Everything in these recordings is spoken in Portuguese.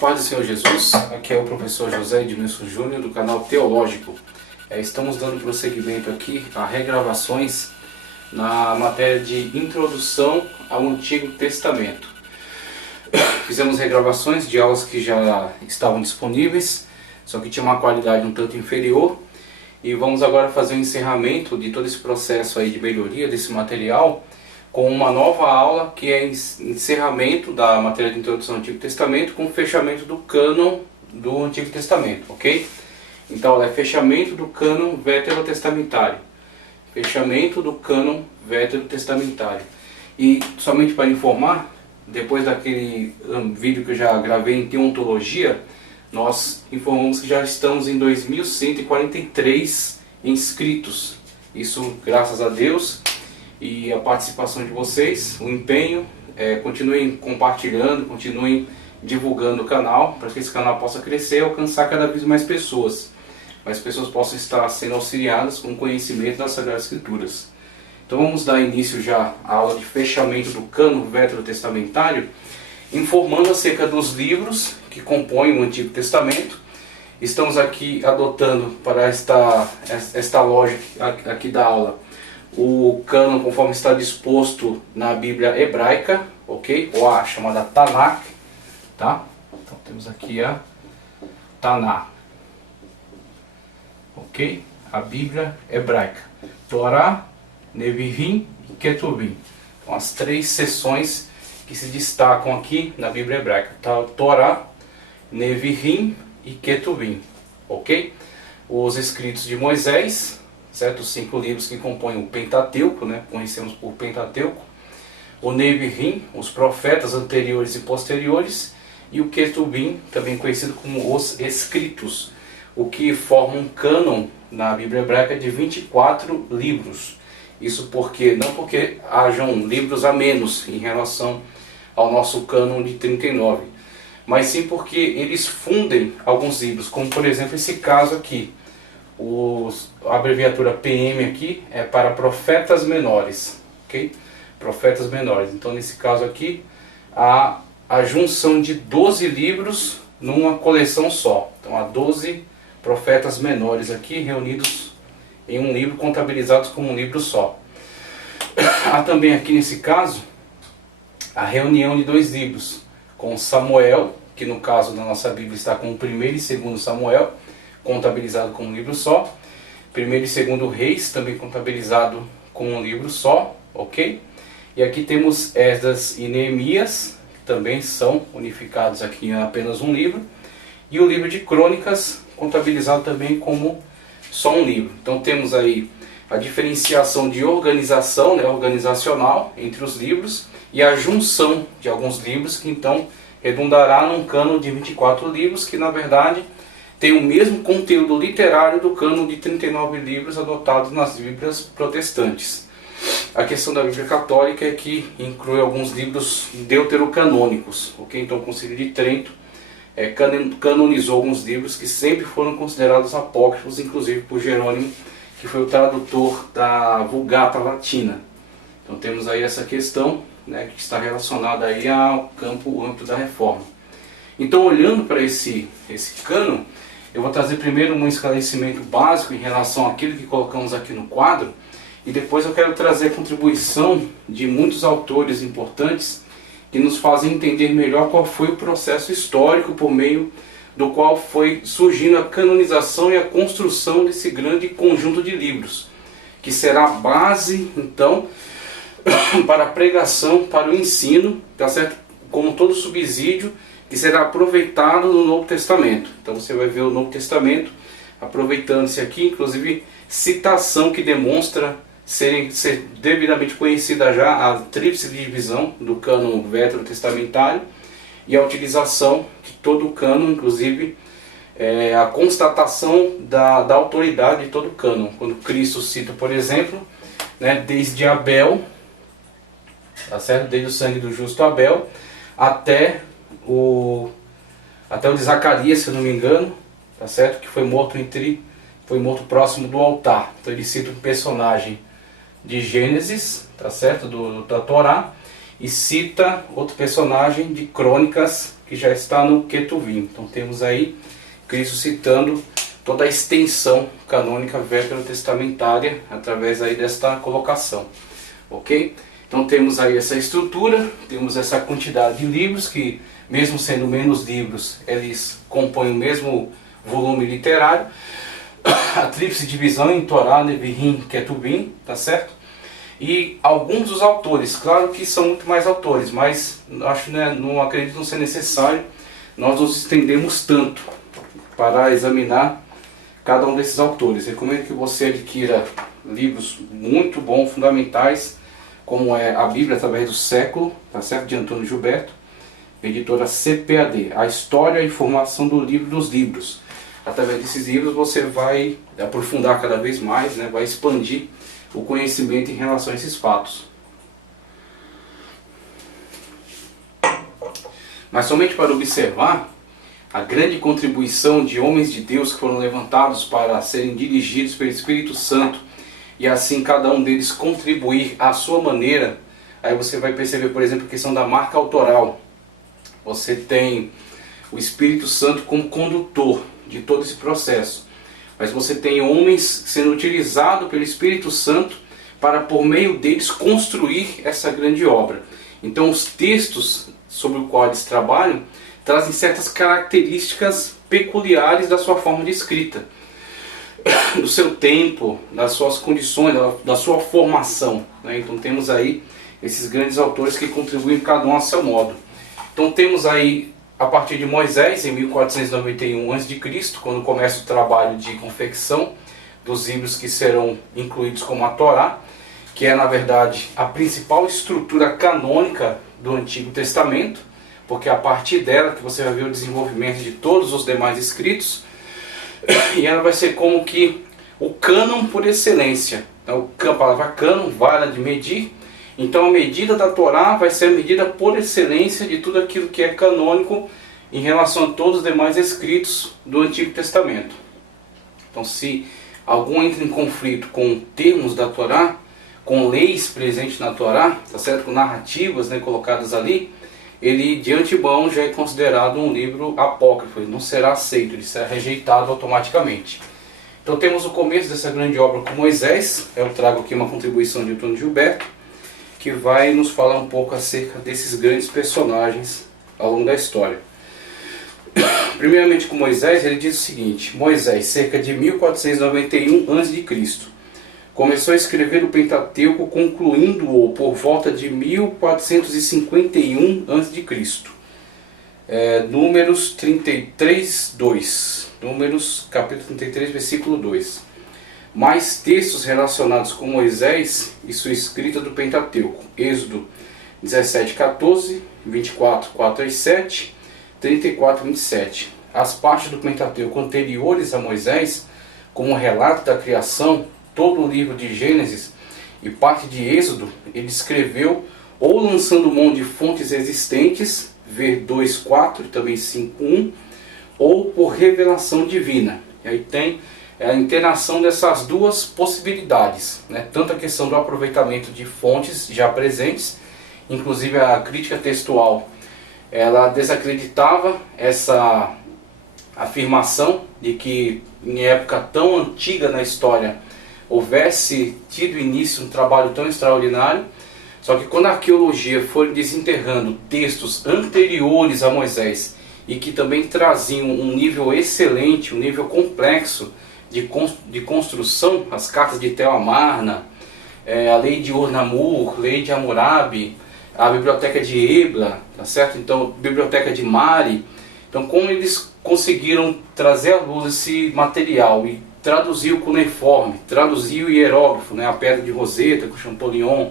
paz do Senhor Jesus, aqui é o professor José Edmilson Júnior do canal Teológico. Estamos dando prosseguimento aqui a regravações na matéria de introdução ao Antigo Testamento. Fizemos regravações de aulas que já estavam disponíveis, só que tinha uma qualidade um tanto inferior. E vamos agora fazer o encerramento de todo esse processo aí de melhoria desse material com uma nova aula que é encerramento da matéria de introdução ao Antigo Testamento com fechamento do cânon do Antigo Testamento, ok? Então ela é fechamento do cânon veterotestamentário. Fechamento do cânon veterotestamentário. E somente para informar, depois daquele vídeo que eu já gravei em teontologia, nós informamos que já estamos em 2143 inscritos. Isso graças a Deus e a participação de vocês, o empenho. Continuem compartilhando, continuem divulgando o canal, para que esse canal possa crescer e alcançar cada vez mais pessoas possam estar sendo auxiliadas com o conhecimento das Sagradas Escrituras. Então vamos dar início já à aula de fechamento do cânon veterotestamentário, informando acerca dos livros que compõem o Antigo Testamento. Estamos aqui adotando para esta lógica aqui da aula o cânon conforme está disposto na Bíblia hebraica, ok? Ou a chamada Tanakh, tá? Então temos aqui a Tanakh, ok? A Bíblia hebraica, Torá, Nevi'im e Ketuvim. Então as três seções que se destacam aqui na Bíblia hebraica, tá? Torá, Nevi'im e Ketuvim, ok? Os escritos de Moisés, certo? Os 5 livros que compõem o Pentateuco, né? Conhecemos por Pentateuco. O Nevi'im, os profetas anteriores e posteriores, e o Ketuvim, também conhecido como os escritos, o que forma um cânon na Bíblia hebraica de 24 livros. Isso porque, não porque hajam livros a menos em relação ao nosso cânon de 39, mas sim porque eles fundem alguns livros, como por exemplo esse caso aqui. A abreviatura PM aqui é para profetas menores, ok? Profetas menores. Então nesse caso aqui, a junção de 12 livros numa coleção só. Então há 12 profetas menores aqui reunidos em um livro, contabilizados como um livro só. Há também aqui nesse caso a reunião de 2 livros, com Samuel, que no caso da nossa Bíblia está com o 1º e 2º Samuel, contabilizado como um livro só. 1º e 2º Reis, também contabilizado como um livro só, ok? E aqui temos Esdras e Neemias, que também são unificados aqui em apenas um livro. E o livro de Crônicas, contabilizado também como só um livro. Então temos aí a diferenciação de organização, né, organizacional entre os livros, e a junção de alguns livros que então redundará num cânon de 24 livros, que na verdade tem o mesmo conteúdo literário do cânon de 39 livros adotados nas Bíblias protestantes. A questão da Bíblia católica é que inclui alguns livros deuterocanônicos, ok? Então o Concílio de Trento canonizou alguns livros que sempre foram considerados apócrifos, inclusive por Jerônimo, que foi o tradutor da Vulgata Latina. Então temos aí essa questão, né, que está relacionada aí ao campo amplo da Reforma. Então, olhando para esse cânon, eu vou trazer primeiro um esclarecimento básico em relação àquilo que colocamos aqui no quadro, e depois eu quero trazer a contribuição de muitos autores importantes que nos fazem entender melhor qual foi o processo histórico por meio do qual foi surgindo a canonização e a construção desse grande conjunto de livros, que será a base, então, para a pregação, para o ensino, tá certo? Como todo subsídio que será aproveitado no Novo Testamento. Então você vai ver o Novo Testamento aproveitando-se aqui, inclusive citação que demonstra ser devidamente conhecida já a tríplice divisão do cânon veterotestamentário e a utilização de todo o cânon, inclusive a constatação da autoridade de todo o cânon. Quando Cristo cita, por exemplo, né, desde Abel, tá certo? Desde o sangue do justo Abel até o de Zacarias, se eu não me engano, tá certo? Que foi morto próximo do altar. Então ele cita um personagem de Gênesis, tá certo? Da Torá, e cita outro personagem de Crônicas que já está no Ketuvim. Então temos aí Cristo citando toda a extensão canônica veterotestamentária através aí desta colocação, ok? Então temos aí essa estrutura, temos essa quantidade de livros que, mesmo sendo menos livros, eles compõem o mesmo volume literário. A tríplice divisão em Torá, Nevi'im, Ketuvim, tá certo? E alguns dos autores, claro que são muito mais autores, mas acho, né, não acredito não ser necessário nós nos estendemos tanto para examinar cada um desses autores. Recomendo que você adquira livros muito bons, fundamentais, como é a Bíblia através do século, tá certo? De Antônio Gilberto, editora CPAD, a história e formação do livro dos livros. Através desses livros você vai aprofundar cada vez mais, né? Vai expandir o conhecimento em relação a esses fatos. Mas somente para observar a grande contribuição de homens de Deus que foram levantados para serem dirigidos pelo Espírito Santo, e assim cada um deles contribuir à sua maneira, aí você vai perceber, por exemplo, a questão da marca autoral. Você tem o Espírito Santo como condutor de todo esse processo, mas você tem homens sendo utilizados pelo Espírito Santo para, por meio deles, construir essa grande obra. Então os textos sobre os quais eles trabalham trazem certas características peculiares da sua forma de escrita, do seu tempo, das suas condições, da sua formação, né? Então temos aí esses grandes autores que contribuem cada um a seu modo. Então temos aí, a partir de Moisés, em 1491 a.C., quando começa o trabalho de confecção dos livros que serão incluídos como a Torá, que é na verdade a principal estrutura canônica do Antigo Testamento, porque é a partir dela que você vai ver o desenvolvimento de todos os demais escritos, e ela vai ser como que o cânon por excelência. Então, a palavra cânon, vara de medir. Então a medida da Torá vai ser a medida por excelência de tudo aquilo que é canônico em relação a todos os demais escritos do Antigo Testamento. Então se algum entra em conflito com termos da Torá, com leis presentes na Torá, tá certo? Com narrativas, né, colocadas ali, ele de antemão já é considerado um livro apócrifo, ele não será aceito, ele será rejeitado automaticamente. Então temos o começo dessa grande obra com Moisés. Eu trago aqui uma contribuição de Antônio Gilberto, que vai nos falar um pouco acerca desses grandes personagens ao longo da história. Primeiramente com Moisés, ele diz o seguinte: Moisés, cerca de 1491 a.C., começou a escrever o Pentateuco, concluindo-o por volta de 1451 a.C. Números 33, 2. Números capítulo 33, versículo 2. Mais textos relacionados com Moisés e sua escrita do Pentateuco: Êxodo 17, 14, 24, 4 e 7, 34, 27. As partes do Pentateuco anteriores a Moisés, como o relato da criação, todo o livro de Gênesis e parte de Êxodo, ele escreveu ou lançando mão de fontes existentes, ver 2:4 e também 5:1, ou por revelação divina. E aí tem a interação dessas duas possibilidades, né? Tanto a questão do aproveitamento de fontes já presentes, inclusive a crítica textual, ela desacreditava essa afirmação de que em época tão antiga na história houvesse tido início um trabalho tão extraordinário. Só que quando a arqueologia foi desenterrando textos anteriores a Moisés e que também traziam um nível excelente, um nível complexo de construção, as cartas de Tel Amarna, a lei de Ur-Namur, lei de Hammurabi, a biblioteca de Ebla, tá certo? Então, biblioteca de Mari. Então, como eles conseguiram trazer à luz esse material e traduzir o cuneiforme, traduzir o hierógrafo, né, a pedra de Roseta com Champollion,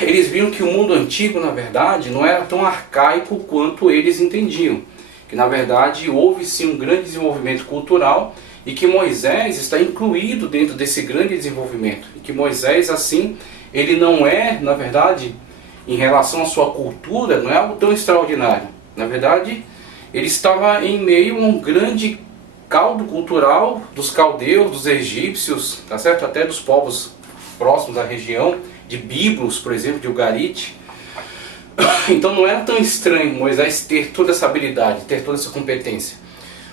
eles viram que o mundo antigo, na verdade, não era tão arcaico quanto eles entendiam. Que, na verdade, houve sim um grande desenvolvimento cultural e que Moisés está incluído dentro desse grande desenvolvimento. E que Moisés, assim, ele não é, na verdade, em relação à sua cultura, não é algo tão extraordinário. Na verdade, ele estava em meio a um grande caldo cultural dos caldeus, dos egípcios, tá certo? Até dos povos próximos da região, de Biblos, por exemplo, de Ugarit. Então não era tão estranho Moisés ter toda essa habilidade, ter toda essa competência.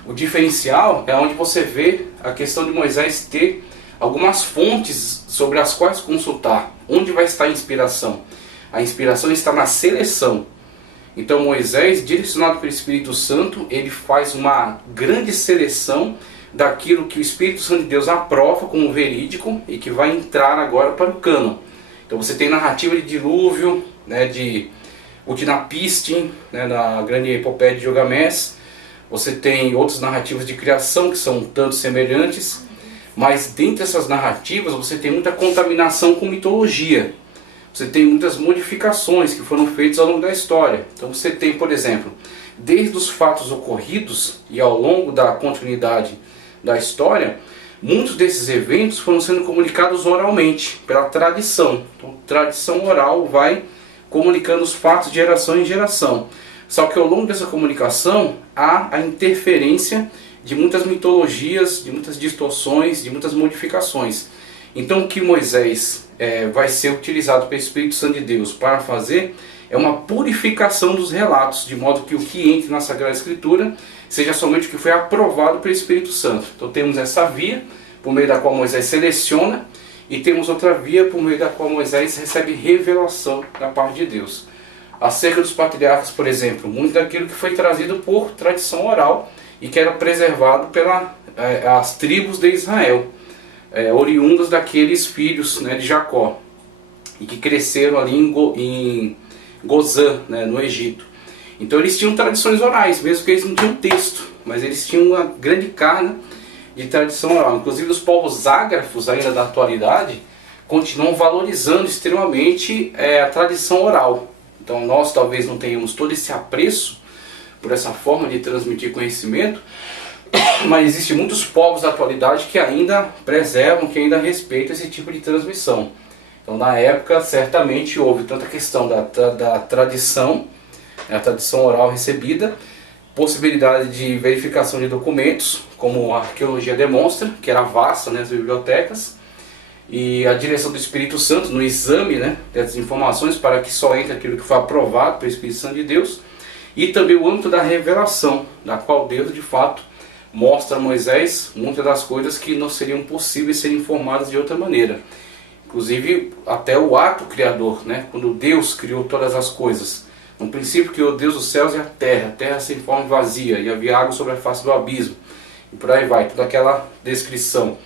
O diferencial é onde você vê a questão de Moisés ter algumas fontes sobre as quais consultar. Onde vai estar a inspiração? A inspiração está na seleção. Então Moisés, direcionado pelo Espírito Santo, ele faz uma grande seleção daquilo que o Espírito Santo de Deus aprova como verídico e que vai entrar agora para o cânon. Então você tem narrativa de dilúvio, né, de Utnapishtim, né, na grande epopeia de Gilgamesh. Você tem outras narrativas de criação que são tanto semelhantes, mas dentre essas narrativas você tem muita contaminação com mitologia. Você tem muitas modificações que foram feitas ao longo da história. Então você tem, por exemplo, desde os fatos ocorridos e ao longo da continuidade da história, muitos desses eventos foram sendo comunicados oralmente, pela tradição. Então, tradição oral vai comunicando os fatos de geração em geração. Só que ao longo dessa comunicação há a interferência de muitas mitologias, de muitas distorções, de muitas modificações. Então o que Moisés vai ser utilizado pelo Espírito Santo de Deus para fazer é uma purificação dos relatos, de modo que o que entre na Sagrada Escritura seja somente o que foi aprovado pelo Espírito Santo. Então temos essa via por meio da qual Moisés seleciona, e temos outra via por meio da qual Moisés recebe revelação da parte de Deus. Acerca dos patriarcas, por exemplo, muito daquilo que foi trazido por tradição oral e que era preservado pelas tribos de Israel, oriundas daqueles filhos, né, de Jacó, e que cresceram ali em Gozã, né, no Egito. Então eles tinham tradições orais, mesmo que eles não tinham texto, mas eles tinham uma grande carga de tradição oral. Inclusive os povos ágrafos ainda da atualidade continuam valorizando extremamente a tradição oral. Então nós talvez não tenhamos todo esse apreço por essa forma de transmitir conhecimento, mas existem muitos povos da atualidade que ainda preservam, que ainda respeitam esse tipo de transmissão. Então na época certamente houve tanta questão da tradição, a tradição oral recebida, possibilidade de verificação de documentos, como a arqueologia demonstra, que era vasta, né, as bibliotecas, e a direção do Espírito Santo no exame, né, dessas informações para que só entre aquilo que foi aprovado pelo Espírito Santo de Deus, e também o âmbito da revelação, da qual Deus de fato mostra a Moisés muitas das coisas que não seriam possíveis serem informadas de outra maneira. Inclusive até o ato criador, né, quando Deus criou todas as coisas. No princípio criou Deus os céus e a terra sem forma vazia, e havia água sobre a face do abismo, e por aí vai, toda aquela descrição.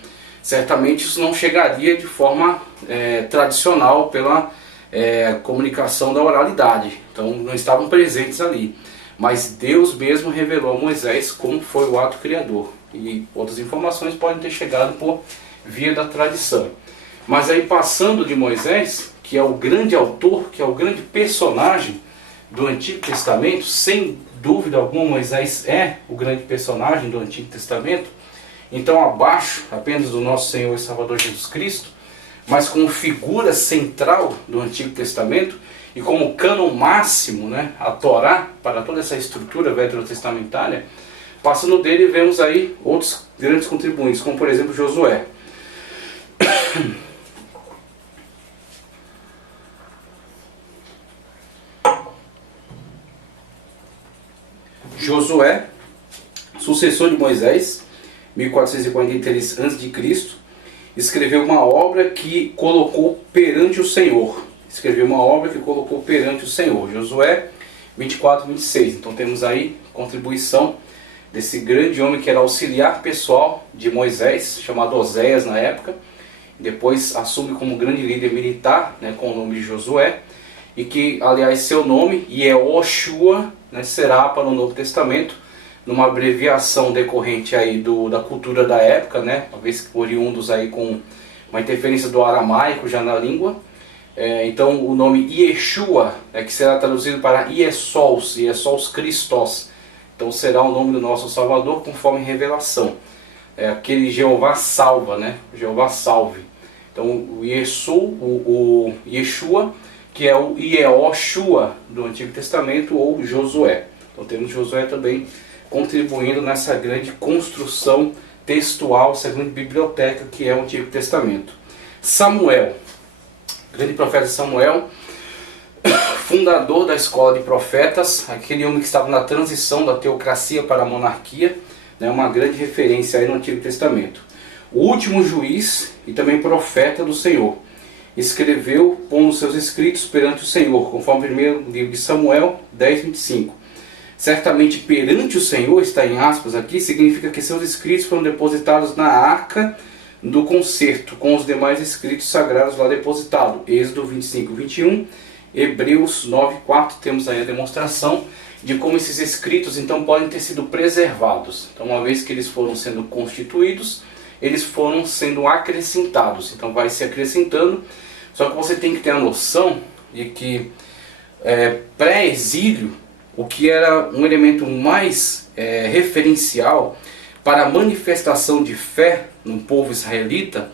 Certamente isso não chegaria de forma tradicional pela comunicação da oralidade, então não estavam presentes ali. Mas Deus mesmo revelou a Moisés como foi o ato criador, e outras informações podem ter chegado por via da tradição. Mas aí passando de Moisés, que é o grande autor, que é o grande personagem do Antigo Testamento, sem dúvida alguma Moisés é o grande personagem do Antigo Testamento, então abaixo apenas do nosso Senhor e Salvador Jesus Cristo, mas como figura central do Antigo Testamento e como cânon máximo, né, a Torá, para toda essa estrutura veterotestamentária, passando dele vemos aí outros grandes contribuintes, como por exemplo Josué. Josué, sucessor de Moisés, 1443 a.C., escreveu uma obra que colocou perante o Senhor. Josué 24, 26. Então temos aí contribuição desse grande homem que era auxiliar pessoal de Moisés, chamado Oséias na época. Depois assume como grande líder militar, né, com o nome de Josué. E que, aliás, seu nome, Yehoshua, né, será para o Novo Testamento, numa abreviação decorrente aí da cultura da época, né, talvez oriundos aí com uma interferência do aramaico já na língua. Então o nome Yeshua, que será traduzido para Iesous Christos, então será o nome do nosso Salvador conforme revelação. Aquele Jeová salva, né, Jeová salve. Então o Yeshua, que é o Yehoshua do Antigo Testamento, ou Josué. Então temos Josué também contribuindo nessa grande construção textual, essa grande biblioteca que é o Antigo Testamento. Samuel, grande profeta Samuel, fundador da escola de profetas, aquele homem que estava na transição da teocracia para a monarquia, né, uma grande referência aí no Antigo Testamento. O último juiz e também profeta do Senhor. Escreveu, pondo seus escritos perante o Senhor, conforme o primeiro livro de Samuel 10:25. Certamente perante o Senhor, está em aspas aqui, significa que seus escritos foram depositados na arca do concerto, com os demais escritos sagrados lá depositados. Êxodo 25:21, Hebreus 9:4, temos aí a demonstração de como esses escritos então podem ter sido preservados. Então, uma vez que eles foram sendo constituídos, eles foram sendo acrescentados. Então vai se acrescentando, só que você tem que ter a noção de que pré-exílio, o que era um elemento mais referencial para a manifestação de fé no povo israelita,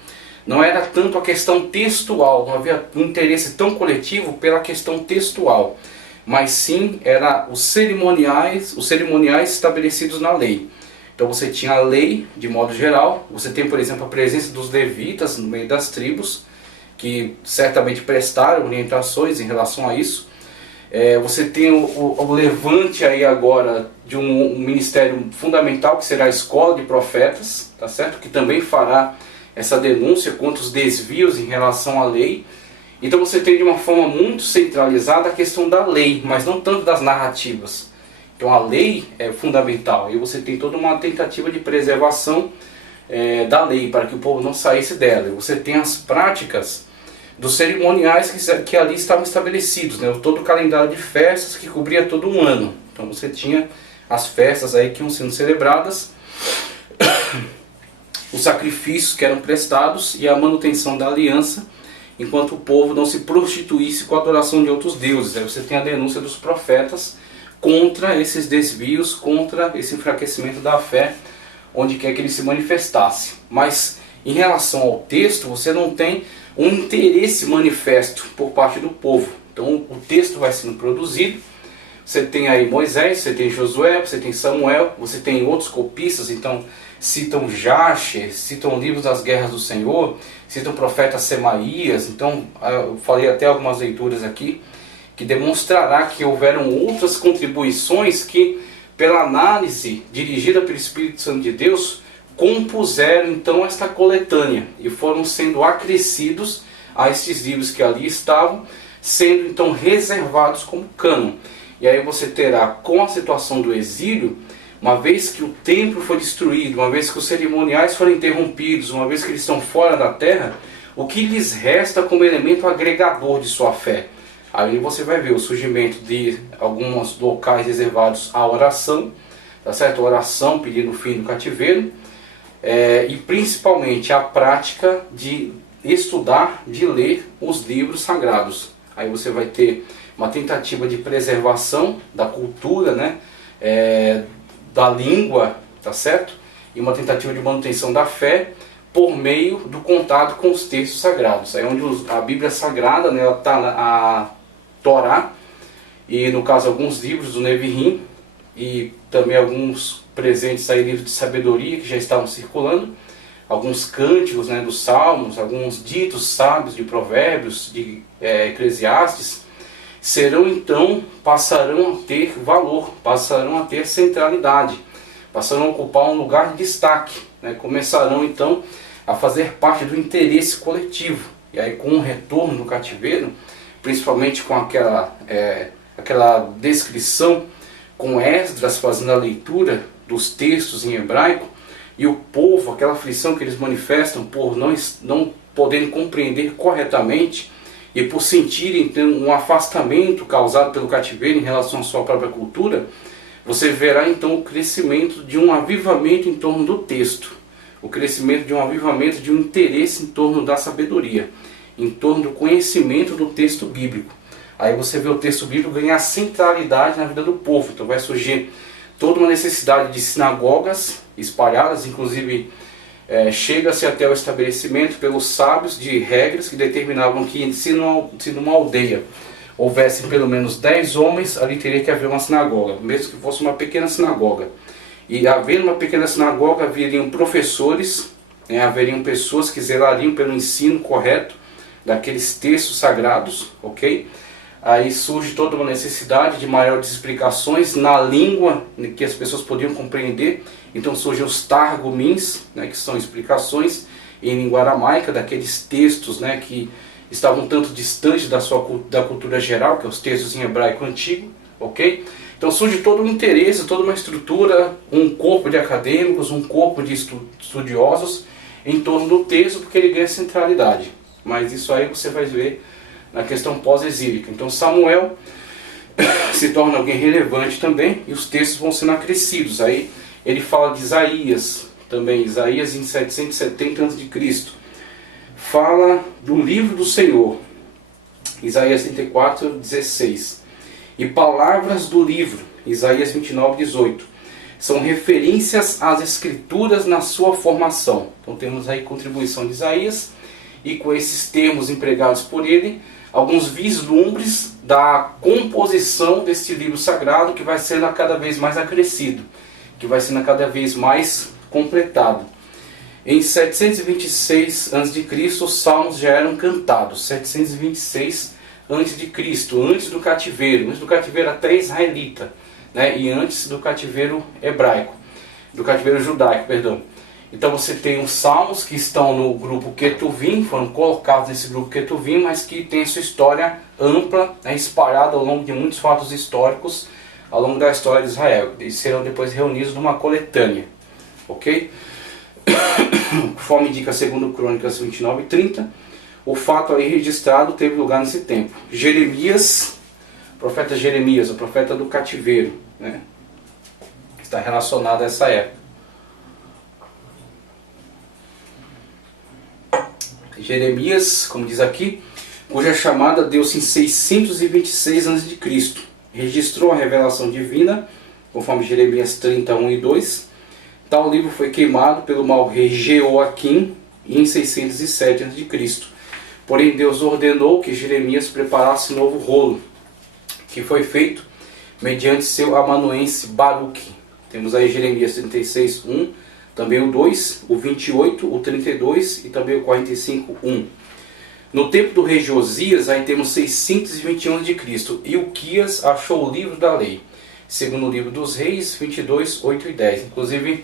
não era tanto a questão textual, não havia um interesse tão coletivo pela questão textual, mas sim era os cerimoniais estabelecidos na lei. Então você tinha a lei de modo geral, você tem, por exemplo, a presença dos levitas no meio das tribos, que certamente prestaram orientações em relação a isso. Você tem o levante aí agora de um ministério fundamental, que será a escola de profetas, tá certo? Que também fará essa denúncia contra os desvios em relação à lei. Então você tem de uma forma muito centralizada a questão da lei, mas não tanto das narrativas. Então a lei é fundamental e você tem toda uma tentativa de preservação da lei, para que o povo não saísse dela. Você tem as práticas dos cerimoniais que ali estavam estabelecidos, né? Todo o calendário de festas que cobria todo um ano. Então você tinha as festas aí que iam sendo celebradas, os sacrifícios que eram prestados e a manutenção da aliança, enquanto o povo não se prostituísse com a adoração de outros deuses. Aí você tem a denúncia dos profetas contra esses desvios, contra esse enfraquecimento da fé, onde quer que ele se manifestasse. Mas em relação ao texto, você não tem um interesse manifesto por parte do povo. Então o texto vai sendo produzido, você tem aí Moisés, você tem Josué, você tem Samuel, você tem outros copistas, então citam Jasher, citam livros das guerras do Senhor, citam o profeta Semaías. Então eu falei até algumas leituras aqui, que demonstrará que houveram outras contribuições que, pela análise dirigida pelo Espírito Santo de Deus, compuseram então esta coletânea e foram sendo acrescidos a estes livros que ali estavam, sendo então reservados como cânon. E aí você terá, com a situação do exílio, uma vez que o templo foi destruído, uma vez que os cerimoniais foram interrompidos, uma vez que eles estão fora da terra, o que lhes resta como elemento agregador de sua fé? Aí você vai ver o surgimento de alguns locais reservados à oração, tá certo? A oração pedindo o fim do cativeiro, e principalmente a prática de estudar, de ler os livros sagrados. Aí você vai ter uma tentativa de preservação da cultura, né? Da língua, tá certo? E uma tentativa de manutenção da fé por meio do contato com os textos sagrados. Aí onde a Bíblia Sagrada, né, ela está a Torá, e no caso alguns livros do Neviim, e também alguns presentes aí, livros de sabedoria que já estavam circulando, alguns cânticos, né, dos salmos, alguns ditos sábios de provérbios, de Eclesiastes, passarão a ter valor, passarão a ter centralidade, passarão a ocupar um lugar de destaque, né, começarão então a fazer parte do interesse coletivo. E aí, com o retorno do cativeiro, principalmente com aquela descrição, com Esdras fazendo a leitura dos textos em hebraico, e o povo, aquela aflição que eles manifestam por não poderem compreender corretamente e por sentirem então, um afastamento causado pelo cativeiro em relação à sua própria cultura, você verá então o crescimento de um avivamento em torno do texto, o crescimento de um avivamento, de um interesse em torno da sabedoria, em torno do conhecimento do texto bíblico. Aí você vê o texto bíblico ganhar centralidade na vida do povo. Então vai surgir toda uma necessidade de sinagogas espalhadas, inclusive chega-se até o estabelecimento pelos sábios de regras que determinavam que se numa aldeia houvesse pelo menos 10 homens, ali teria que haver uma sinagoga, mesmo que fosse uma pequena sinagoga. E havendo uma pequena sinagoga, haveriam professores, haveriam pessoas que zelariam pelo ensino correto daqueles textos sagrados, ok? aí surge toda uma necessidade de maiores explicações na língua que as pessoas podiam compreender. Então surgem os Targumins, né, que são explicações em língua aramaica daqueles textos, né, que estavam um tanto distantes da cultura geral, que é os textos em hebraico antigo, ok? Então surge todo um interesse, toda uma estrutura, um corpo de acadêmicos, um corpo de estudiosos em torno do texto, porque ele ganha centralidade. Mas isso aí você vai ver na questão pós-exílica. Então Samuel se torna alguém relevante também, e os textos vão sendo acrescidos. Aí ele fala de Isaías também, Isaías em 770 a.C. Fala do livro do Senhor, Isaías 34, 16. E palavras do livro, Isaías 29, 18. São referências às escrituras na sua formação. Então temos aí contribuição de Isaías, e com esses termos empregados por ele, alguns vislumbres da composição deste livro sagrado, que vai sendo cada vez mais acrescido, que vai sendo cada vez mais completado. Em 726 a.C., os salmos já eram cantados. 726 a.C., antes do cativeiro até israelita, né? E antes do cativeiro hebraico, do cativeiro judaico, perdão. Então você tem os salmos que estão no grupo Ketuvim, foram colocados nesse grupo Ketuvim, mas que tem sua história ampla, né, espalhada ao longo de muitos fatos históricos, ao longo da história de Israel. Eles serão depois reunidos numa coletânea, ok? Conforme indica segundo Crônicas 29 e 30, o fato aí registrado teve lugar nesse tempo. Jeremias, o profeta do cativeiro, né, está relacionado a essa época. Jeremias, como diz aqui, cuja chamada deu-se em 626 a.C., registrou a revelação divina, conforme Jeremias 30, 1 e 2. Tal livro foi queimado pelo mau rei Jeoaquim em 607 a.C. Porém Deus ordenou que Jeremias preparasse novo rolo, que foi feito mediante seu amanuense Baruque. Temos aí Jeremias 36, 1, também o 2, o 28, o 32 e também o 45, 1. No tempo do rei Josias, aí temos 621 a.C. Ilquias achou o livro da lei, segundo o livro dos reis, 22, 8 e 10. Inclusive,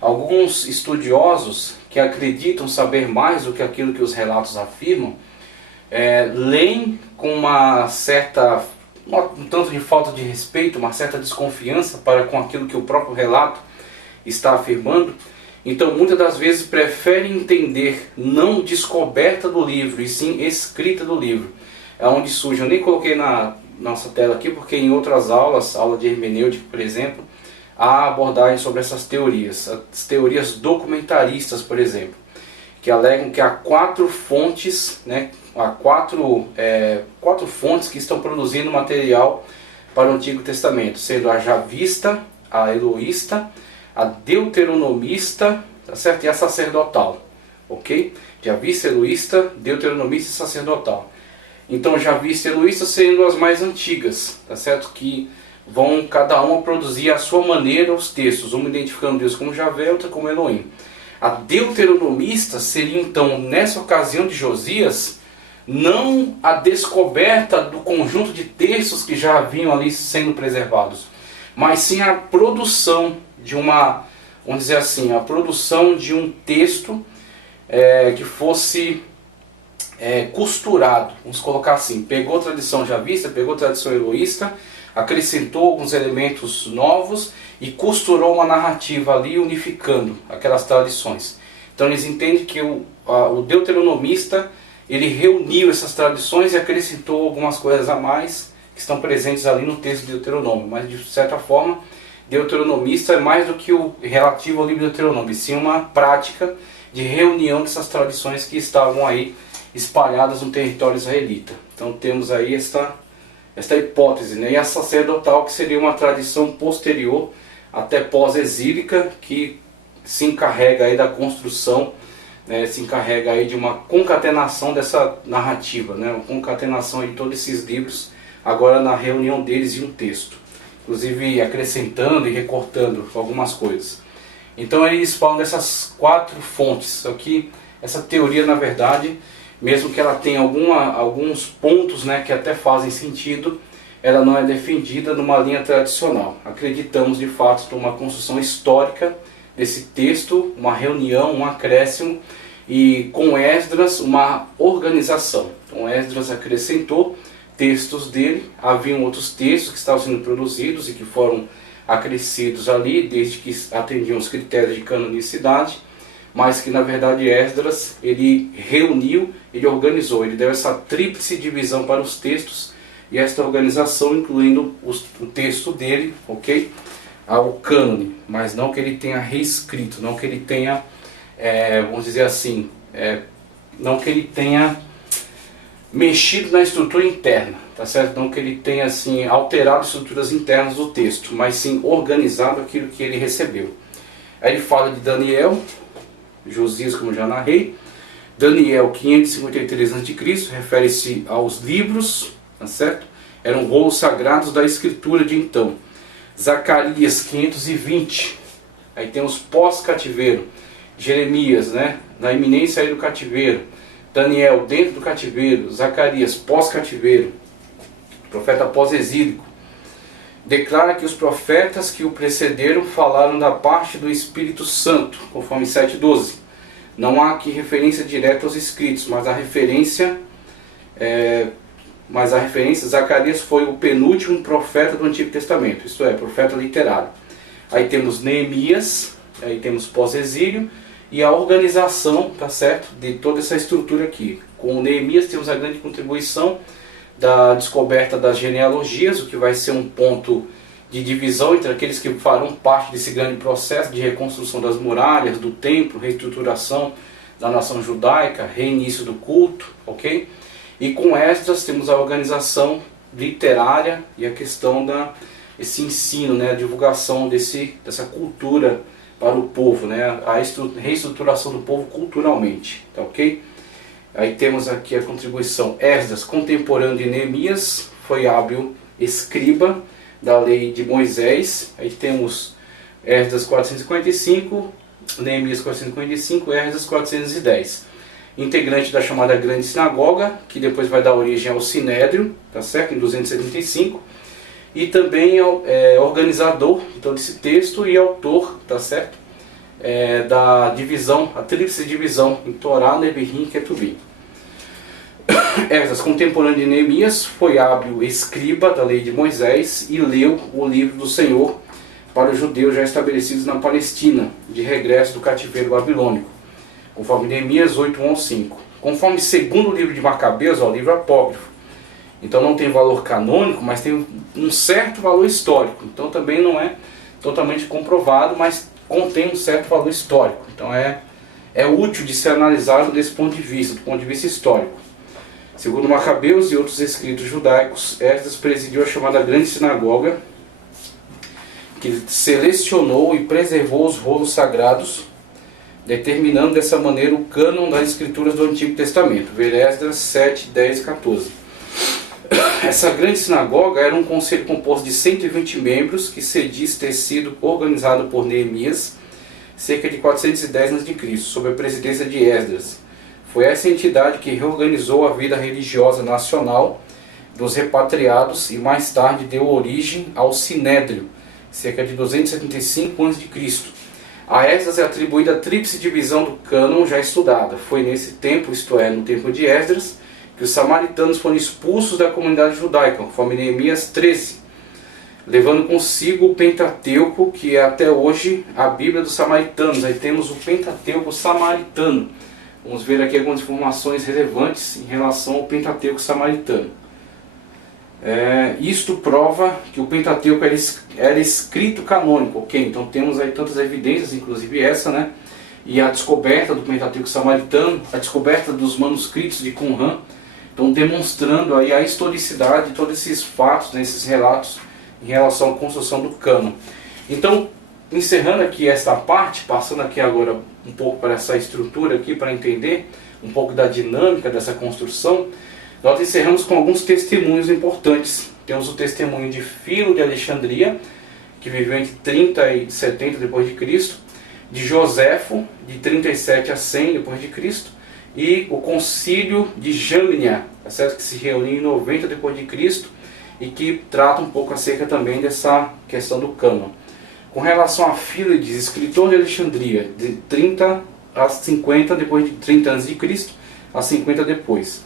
alguns estudiosos que acreditam saber mais do que aquilo que os relatos afirmam, leem com uma certa, um tanto de falta de respeito, uma certa desconfiança para com aquilo que o próprio relato está afirmando. Então muitas das vezes preferem entender não descoberta do livro, e sim escrita do livro. É onde surge, eu nem coloquei na nossa tela aqui, porque em outras aulas, aula de hermenêutica, por exemplo, há abordagem sobre essas teorias. As teorias documentaristas, por exemplo, que alegam que há 4 fontes, né, há quatro fontes que estão produzindo material para o Antigo Testamento, sendo a javista, a eloísta, a deuteronomista, tá certo? E a sacerdotal, ok? Javista, eloísta, deuteronomista e sacerdotal. Então javista e eloísta sendo as mais antigas, tá certo? Que vão cada uma produzir à sua maneira os textos, uma identificando Deus como Javé, outra como Elohim. A deuteronomista seria então, nessa ocasião de Josias, não a descoberta do conjunto de textos que já haviam ali sendo preservados, mas sim a produção de uma, vamos dizer assim, a produção de um texto que fosse costurado, vamos colocar assim, pegou a tradição javista, pegou a tradição eloísta, acrescentou alguns elementos novos e costurou uma narrativa ali, unificando aquelas tradições. Então eles entendem que o deuteronomista, ele reuniu essas tradições e acrescentou algumas coisas a mais que estão presentes ali no texto de Deuteronômio, mas de certa forma deuteronomista é mais do que o relativo ao livro de Deuteronômio, sim uma prática de reunião dessas tradições que estavam aí espalhadas no território israelita. Então temos aí esta hipótese, né? E a sacerdotal, que seria uma tradição posterior, até pós-exílica, que se encarrega aí da construção, né? Se encarrega aí de uma concatenação dessa narrativa, né? Uma concatenação aí de todos esses livros, agora na reunião deles em um texto, inclusive acrescentando e recortando algumas coisas. Então eles falam dessas 4 fontes. Aqui, essa teoria, na verdade, mesmo que ela tenha alguns pontos, né, que até fazem sentido, ela não é defendida numa linha tradicional. Acreditamos de fato numa construção histórica desse texto, uma reunião, um acréscimo, e com Esdras uma organização. Então Esdras acrescentou textos dele, haviam outros textos que estavam sendo produzidos e que foram acrescidos ali, desde que atendiam os critérios de canonicidade, mas que na verdade Esdras, ele reuniu, ele organizou, ele deu essa tríplice divisão para os textos, e esta organização incluindo o texto dele, ok? Ao cânone, mas não que ele tenha reescrito, não que ele tenha, vamos dizer assim, não que ele tenha mexido na estrutura interna, tá certo? Não que ele tenha assim alterado estruturas internas do texto, mas sim organizado aquilo que ele recebeu. Aí ele fala de Daniel, Josias, como já narrei. Daniel 553 a.C., refere-se aos livros, tá certo? Eram rolos sagrados da escritura de então. Zacarias 520, aí temos pós-cativeiro. Jeremias, né, na iminência aí do cativeiro. Daniel dentro do cativeiro. Zacarias pós-cativeiro, profeta pós-exílico. Declara que os profetas que o precederam falaram da parte do Espírito Santo, conforme 7:12. Não há aqui referência direta aos escritos, mas a referência, Zacarias foi o penúltimo profeta do Antigo Testamento, isto é, profeta literário. Aí temos Neemias, aí temos pós-exílio, e a organização, tá certo, de toda essa estrutura aqui. Com o Neemias temos a grande contribuição da descoberta das genealogias, o que vai ser um ponto de divisão entre aqueles que farão parte desse grande processo de reconstrução das muralhas, do templo, reestruturação da nação judaica, reinício do culto, ok? E com Esdras temos a organização literária e a questão esse ensino, né, a divulgação dessa cultura para o povo, né, a reestruturação do povo culturalmente, tá ok? Aí temos aqui a contribuição Esdras, contemporâneo de Neemias, foi hábil escriba da lei de Moisés. Aí temos Esdras 455, Neemias 455, Esdras 410. Integrante da chamada Grande Sinagoga, que depois vai dar origem ao Sinédrio, tá certo? Em 275. E também organizador então, desse texto e autor, tá certo? Da divisão, a tríplice divisão em Torá, Neviim e Ketuvim. Esdras, contemporâneo de Neemias, foi hábil escriba da lei de Moisés e leu o livro do Senhor para os judeus já estabelecidos na Palestina, de regresso do cativeiro babilônico, conforme Neemias 8:1-5. Conforme segundo livro de Macabeus, o livro apócrifo. Então não tem valor canônico, mas tem um certo valor histórico. Então também não é totalmente comprovado, mas contém um certo valor histórico. Então é útil de ser analisado desse ponto de vista, do ponto de vista histórico. Segundo Macabeus e outros escritos judaicos, Esdras presidiu a chamada Grande Sinagoga, que selecionou e preservou os rolos sagrados, determinando dessa maneira o cânon das escrituras do Antigo Testamento. Ver Esdras 7, 10 e 14. Essa grande sinagoga era um conselho composto de 120 membros que se diz ter sido organizado por Neemias cerca de 410 a.C., sob a presidência de Esdras. Foi essa entidade que reorganizou a vida religiosa nacional dos repatriados e mais tarde deu origem ao Sinédrio, cerca de 275 a.C. A Esdras é atribuída a tríplice divisão do cânon já estudada. Foi nesse tempo, isto é, no tempo de Esdras, que os samaritanos foram expulsos da comunidade judaica, conforme Neemias 13, levando consigo o Pentateuco, que é até hoje a Bíblia dos samaritanos. Aí temos o Pentateuco samaritano. Vamos ver aqui algumas informações relevantes em relação ao Pentateuco samaritano. Isto prova que o Pentateuco era escrito canônico, ok? Então temos aí tantas evidências, inclusive essa, né? E a descoberta do Pentateuco samaritano, a descoberta dos manuscritos de Qumran, então demonstrando aí a historicidade de todos esses fatos, né, esses relatos em relação à construção do cânon. Então, encerrando aqui esta parte, passando aqui agora um pouco para essa estrutura aqui, para entender um pouco da dinâmica dessa construção, nós encerramos com alguns testemunhos importantes. Temos o testemunho de Filo de Alexandria, que viveu entre 30 e 70 depois de Cristo, de Joséfo, de 37 a 100 depois de Cristo, e o Concílio de Jamnia, tá certo? Que se reuniu em 90 depois de Cristo e que trata um pouco acerca também dessa questão do cânon. Com relação a Fílades, escritor de Alexandria, de 30 a 50 depois de 30 anos de Cristo a 50 depois.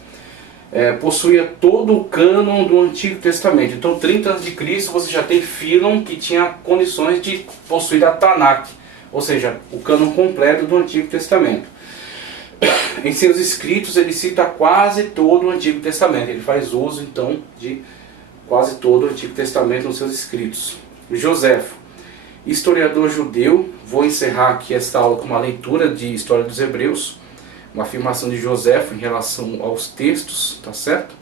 Possuía todo o cânon do Antigo Testamento. Então, 30 anos de Cristo, você já tem Fílon que tinha condições de possuir a Tanakh, ou seja, o cânon completo do Antigo Testamento. Em seus escritos, ele cita quase todo o Antigo Testamento. Ele faz uso, então, de quase todo o Antigo Testamento nos seus escritos. Joséfo, historiador judeu. Vou encerrar aqui esta aula com uma leitura de História dos Hebreus, uma afirmação de Joséfo em relação aos textos, tá certo?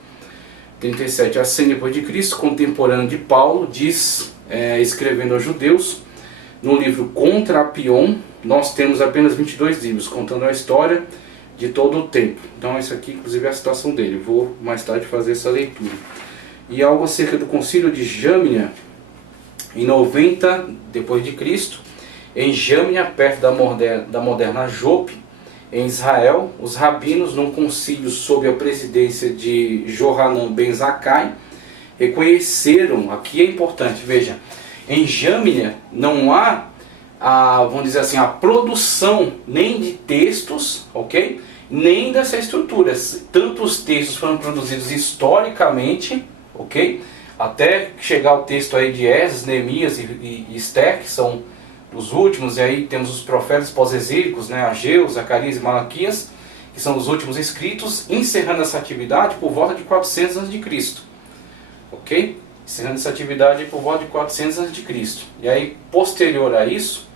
37 a 100 depois de Cristo, contemporâneo de Paulo, diz, escrevendo aos judeus, no livro Contra Apion, nós temos apenas 22 livros, contando a história de todo o tempo. Então isso aqui, inclusive, é a citação dele. Vou mais tarde fazer essa leitura. E algo acerca do Concílio de Jamnia, em 90 depois de Cristo, em Jamnia, perto da moderna Jope, em Israel, os rabinos, num concílio sob a presidência de Johanan ben Zakkai, reconheceram, aqui é importante, veja, em Jamnia não há, vamos dizer assim, a produção nem de textos, ok? Nem dessa estrutura. Tanto os textos foram produzidos historicamente, ok? Até chegar ao texto aí de Esdras, Neemias e Esther, que são os últimos, e aí temos os profetas pós-exílicos, né, Ageu, Zacarias e Malaquias, que são os últimos escritos, encerrando essa atividade por volta de 400 a.C. Ok? Encerrando essa atividade por volta de 400 a.C. E aí, posterior a isso,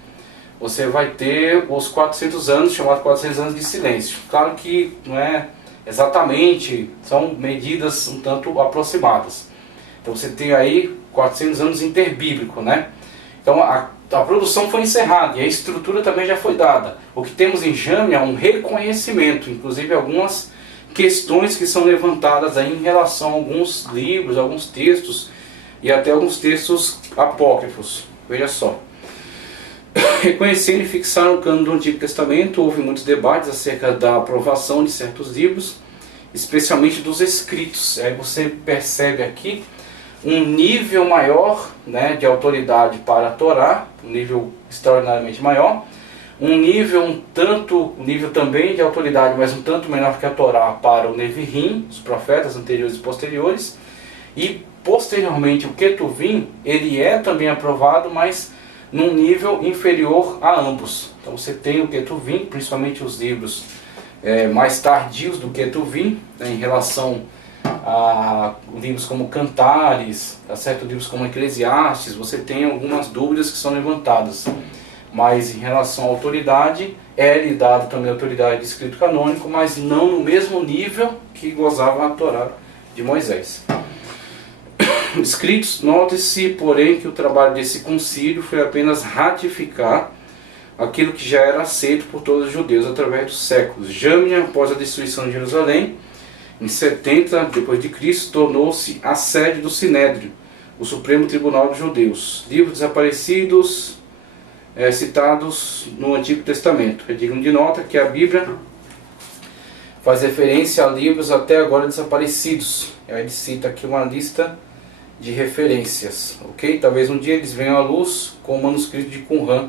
você vai ter os 400 anos, chamados 400 anos de silêncio. Claro que não é exatamente, são medidas um tanto aproximadas. Então você tem aí 400 anos interbíblico, né? Então a produção foi encerrada e a estrutura também já foi dada. O que temos em Jamnia é um reconhecimento, inclusive algumas questões que são levantadas aí em relação a alguns livros, alguns textos e até alguns textos apócrifos. Veja só. Reconhecendo e fixaram o cânon do Antigo Testamento, houve muitos debates acerca da aprovação de certos livros, especialmente dos escritos. Aí você percebe aqui um nível maior, né, de autoridade para a Torá, um nível extraordinariamente maior, um nível também de autoridade, mas um tanto menor que a Torá para o Neviim, os profetas anteriores e posteriores, e posteriormente o Ketuvim, ele é também aprovado, mas num nível inferior a ambos. Então você tem o Ketuvim, principalmente os livros mais tardios do Ketuvim, né, em relação a livros como Cantares, tá certo? Livros como Eclesiastes, você tem algumas dúvidas que são levantadas. Mas em relação à autoridade, é-lhe dado também a autoridade de escrito canônico, mas não no mesmo nível que gozava a Torá de Moisés. Escritos, note-se, porém, que o trabalho desse concílio foi apenas ratificar aquilo que já era aceito por todos os judeus através dos séculos. Jamnia, após a destruição de Jerusalém, em 70 depois de Cristo, tornou-se a sede do Sinédrio, o Supremo Tribunal dos Judeus. Livros desaparecidos citados no Antigo Testamento. É digno de nota que a Bíblia faz referência a livros até agora desaparecidos. Ele cita aqui uma lista de referências, ok? Talvez um dia eles venham à luz com o manuscrito de Qumran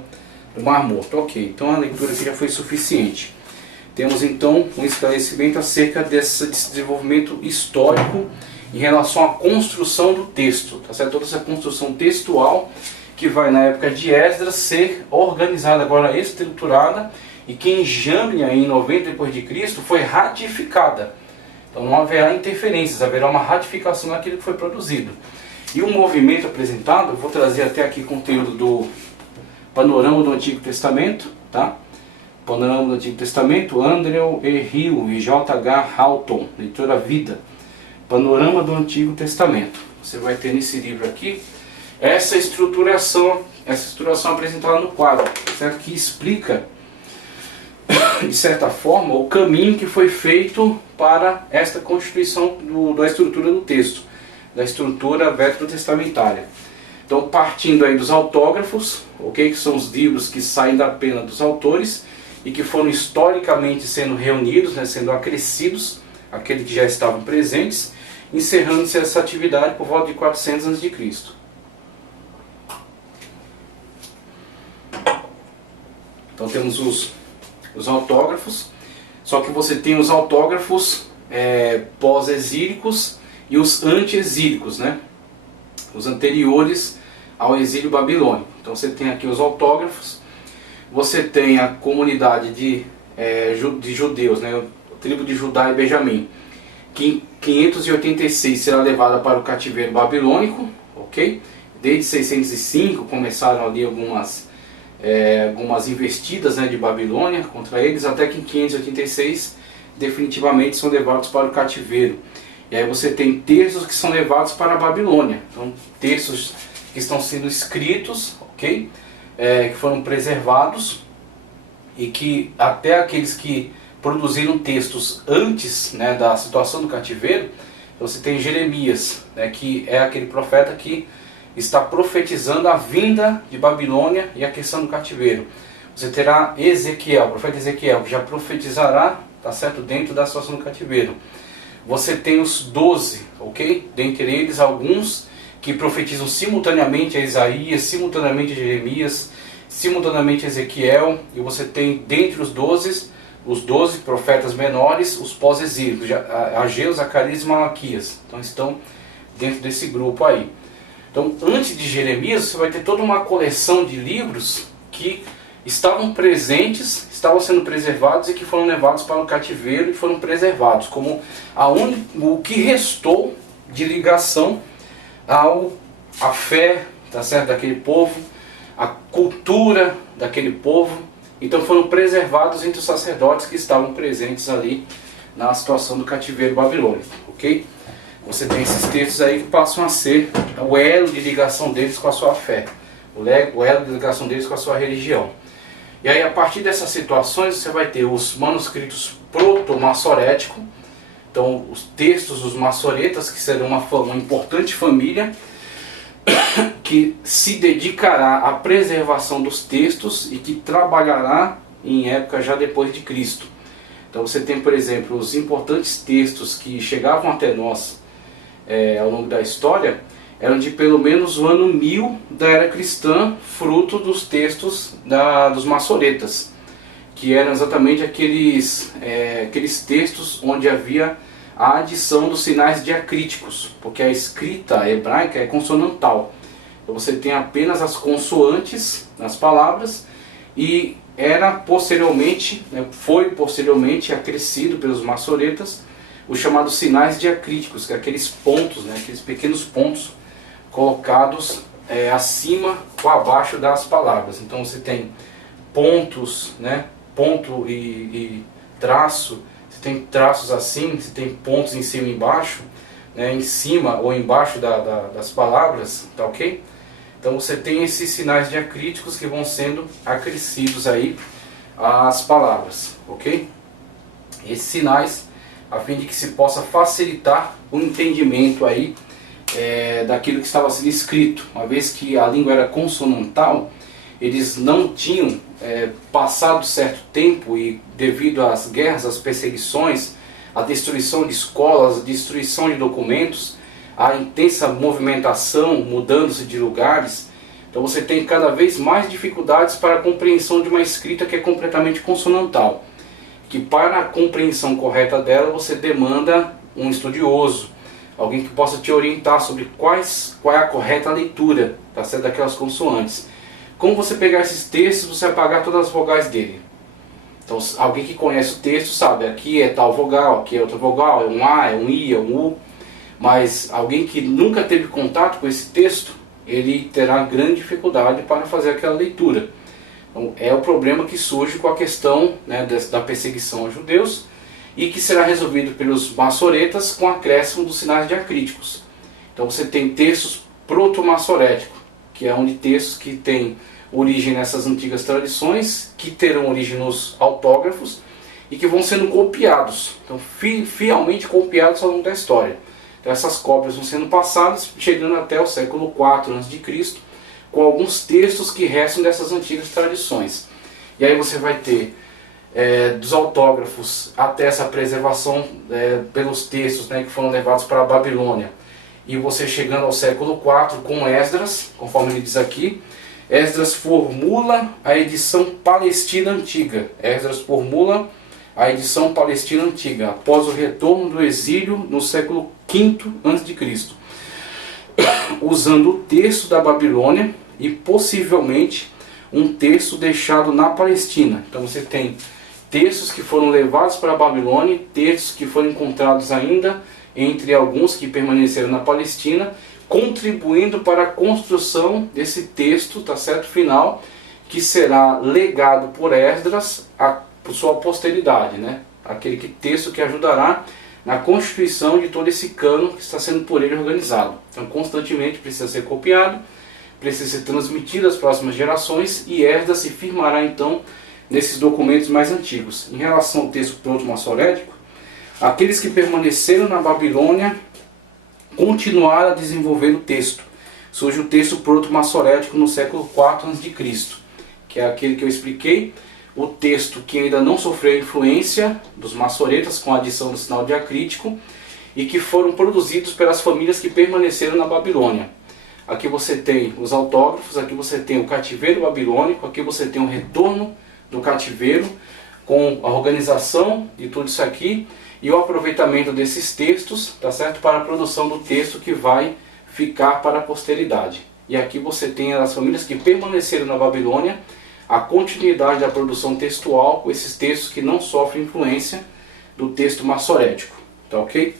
do Mar Morto, ok? Então a leitura aqui já foi suficiente. Temos então um esclarecimento acerca desse desenvolvimento histórico em relação à construção do texto, tá certo? Toda essa construção textual que vai na época de Esdras ser organizada, agora estruturada, e que em Jamnia, em 90 depois de Cristo, foi ratificada. Então não haverá interferências, haverá uma ratificação daquilo que foi produzido. E o movimento apresentado, eu vou trazer até aqui conteúdo do Panorama do Antigo Testamento, tá? Panorama do Antigo Testamento, Andrew E. Hill e J.H. Halton, Leitura Vida. Panorama do Antigo Testamento. Você vai ter nesse livro aqui essa estruturação apresentada no quadro, certo? Que explica, de certa forma, o caminho que foi feito para esta constituição da estrutura do texto, da estrutura veterotestamentária. Então, partindo aí dos autógrafos, ok, que são os livros que saem da pena dos autores, e que foram historicamente sendo reunidos, né, sendo acrescidos, aqueles que já estavam presentes, encerrando-se essa atividade por volta de 400 a.C. Então temos os autógrafos, só que você tem os autógrafos pós-exílicos e os anti-exílicos, né? Os anteriores ao exílio babilônico. Então você tem aqui os autógrafos, você tem a comunidade de judeus, né? A tribo de Judá e Benjamim, que em 586 será levada para o cativeiro babilônico, ok? Desde 605 começaram ali algumas investidas, né, de Babilônia contra eles, até que em 586 definitivamente são levados para o cativeiro. E aí você tem textos que são levados para a Babilônia, então textos que estão sendo escritos, ok? Que foram preservados, e que até aqueles que produziram textos antes, né, da situação do cativeiro, você tem Jeremias, né, que é aquele profeta que está profetizando a vinda de Babilônia e a questão do cativeiro. Você terá Ezequiel, o profeta Ezequiel, que já profetizará, tá certo, dentro da situação do cativeiro. Você tem os 12, ok? Dentre eles, alguns que profetizam simultaneamente a Isaías, simultaneamente a Jeremias, simultaneamente a Ezequiel, e você tem dentre os 12 profetas menores, os pós-exílicos, Ageu, Zacarias e Malaquias. Então estão dentro desse grupo aí. Então, antes de Jeremias, você vai ter toda uma coleção de livros que estavam presentes, estavam sendo preservados e que foram levados para o cativeiro e foram preservados, como o que restou de ligação à fé, tá certo, daquele povo, a cultura daquele povo. Então foram preservados entre os sacerdotes que estavam presentes ali na situação do cativeiro babilônico, ok? Você tem esses textos aí que passam a ser o elo de ligação deles com a sua fé, o elo de ligação deles com a sua religião. E aí, a partir dessas situações, você vai ter os manuscritos proto-massoréticos, então os textos dos massoretas, que serão uma importante família que se dedicará à preservação dos textos e que trabalhará em época já depois de Cristo. Então você tem, por exemplo, os importantes textos que chegavam até nós ao longo da história, eram de pelo menos o ano 1000 da era cristã, fruto dos textos dos massoretas, que eram exatamente aqueles textos onde havia a adição dos sinais diacríticos, porque a escrita hebraica é consonantal. Então você tem apenas as consoantes nas palavras, e foi posteriormente acrescido pelos massoretas os chamados sinais diacríticos, que é aqueles pontos, né, aqueles pequenos pontos colocados acima ou abaixo das palavras. Então você tem pontos, né, ponto e traço, você tem traços assim, você tem pontos em cima e embaixo, né, em cima ou embaixo das palavras, tá ok? Então você tem esses sinais diacríticos que vão sendo acrescidos aí às palavras, ok? Esses sinais, a fim de que se possa facilitar o entendimento aí daquilo que estava sendo escrito. Uma vez que a língua era consonantal, eles não tinham passado certo tempo, e devido às guerras, às perseguições, à destruição de escolas, à destruição de documentos, a intensa movimentação, mudando-se de lugares, então você tem cada vez mais dificuldades para a compreensão de uma escrita que é completamente consonantal, que para a compreensão correta dela você demanda um estudioso, alguém que possa te orientar sobre qual é a correta leitura, tá certo, daquelas consoantes. Como você pegar esses textos, você vai apagar todas as vogais dele. Então alguém que conhece o texto sabe, aqui é tal vogal, aqui é outra vogal, é um A, é um I, é um U. Mas alguém que nunca teve contato com esse texto, ele terá grande dificuldade para fazer aquela leitura. Então, é o problema que surge com a questão, né, da perseguição aos judeus, e que será resolvido pelos massoretas com o acréscimo dos sinais diacríticos. Então você tem textos proto-massoréticos, que é onde textos que têm origem nessas antigas tradições, que terão origem nos autógrafos e que vão sendo copiados, então fielmente copiados ao longo da história. Então essas cópias vão sendo passadas, chegando até o século IV a.C., com alguns textos que restam dessas antigas tradições. E aí você vai ter dos autógrafos até essa preservação pelos textos, né, que foram levados para a Babilônia, e você chegando ao século IV com Esdras, conforme ele diz aqui, Esdras formula a edição palestina antiga. Esdras formula a edição palestina antiga, após o retorno do exílio no século V a.C., usando o texto da Babilônia e possivelmente um texto deixado na Palestina. Então você tem textos que foram levados para a Babilônia, textos que foram encontrados ainda entre alguns que permaneceram na Palestina, contribuindo para a construção desse texto, tá certo, final, que será legado por Esdras à sua posteridade, né? Aquele texto que ajudará na constituição de todo esse cânon que está sendo por ele organizado. Então constantemente precisa ser copiado, precisa ser transmitido às próximas gerações, e Esdras se firmará então nesses documentos mais antigos. Em relação ao texto proto-massorético, aqueles que permaneceram na Babilônia continuaram a desenvolver o texto. Surge o texto proto-massorético no século IV a.C., que é aquele que eu expliquei, o texto que ainda não sofreu a influência dos maçoretas com a adição do sinal diacrítico e que foram produzidos pelas famílias que permaneceram na Babilônia. Aqui você tem os autógrafos, aqui você tem o cativeiro babilônico, aqui você tem o retorno do cativeiro com a organização de tudo isso aqui e o aproveitamento desses textos, tá certo, para a produção do texto que vai ficar para a posteridade. E aqui você tem as famílias que permaneceram na Babilônia, a continuidade da produção textual com esses textos que não sofrem influência do texto massorético, tá ok?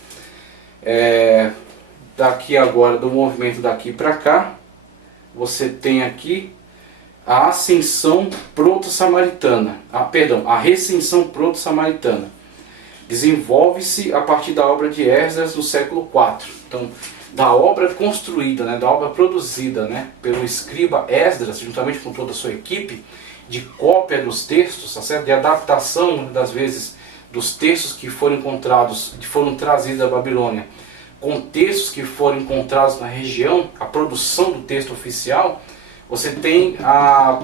Daqui agora, do movimento daqui para cá, você tem aqui a ascensão proto-samaritana, a recensão proto-samaritana. Desenvolve-se a partir da obra de Esdras no século IV. Então, da obra construída, né, da obra produzida, né, pelo escriba Esdras, juntamente com toda a sua equipe, de cópia dos textos, tá certo? De adaptação, muitas das vezes, dos textos que foram encontrados, que foram trazidos da Babilônia, com textos que foram encontrados na região, a produção do texto oficial, você tem a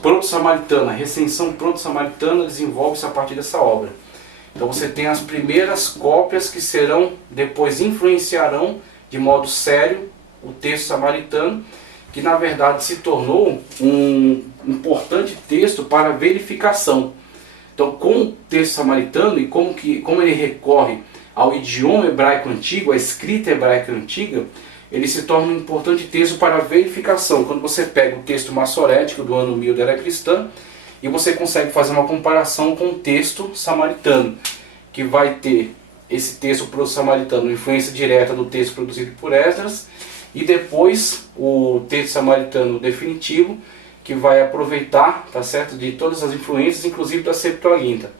proto-samaritana, a recensão proto-samaritana desenvolve-se a partir dessa obra. Então você tem as primeiras cópias que serão, depois influenciarão de modo sério o texto samaritano, que na verdade se tornou um importante texto para verificação. Então, com o texto samaritano e como ele recorre ao idioma hebraico antigo, à escrita hebraica antiga, ele se torna um importante texto para verificação. Quando você pega o texto massorético do ano 1000 da era cristã e você consegue fazer uma comparação com o texto samaritano, que vai ter esse texto proto-samaritano, influência direta do texto produzido por Esdras, e depois o texto samaritano definitivo, que vai aproveitar, tá certo, de todas as influências, inclusive da Septuaginta.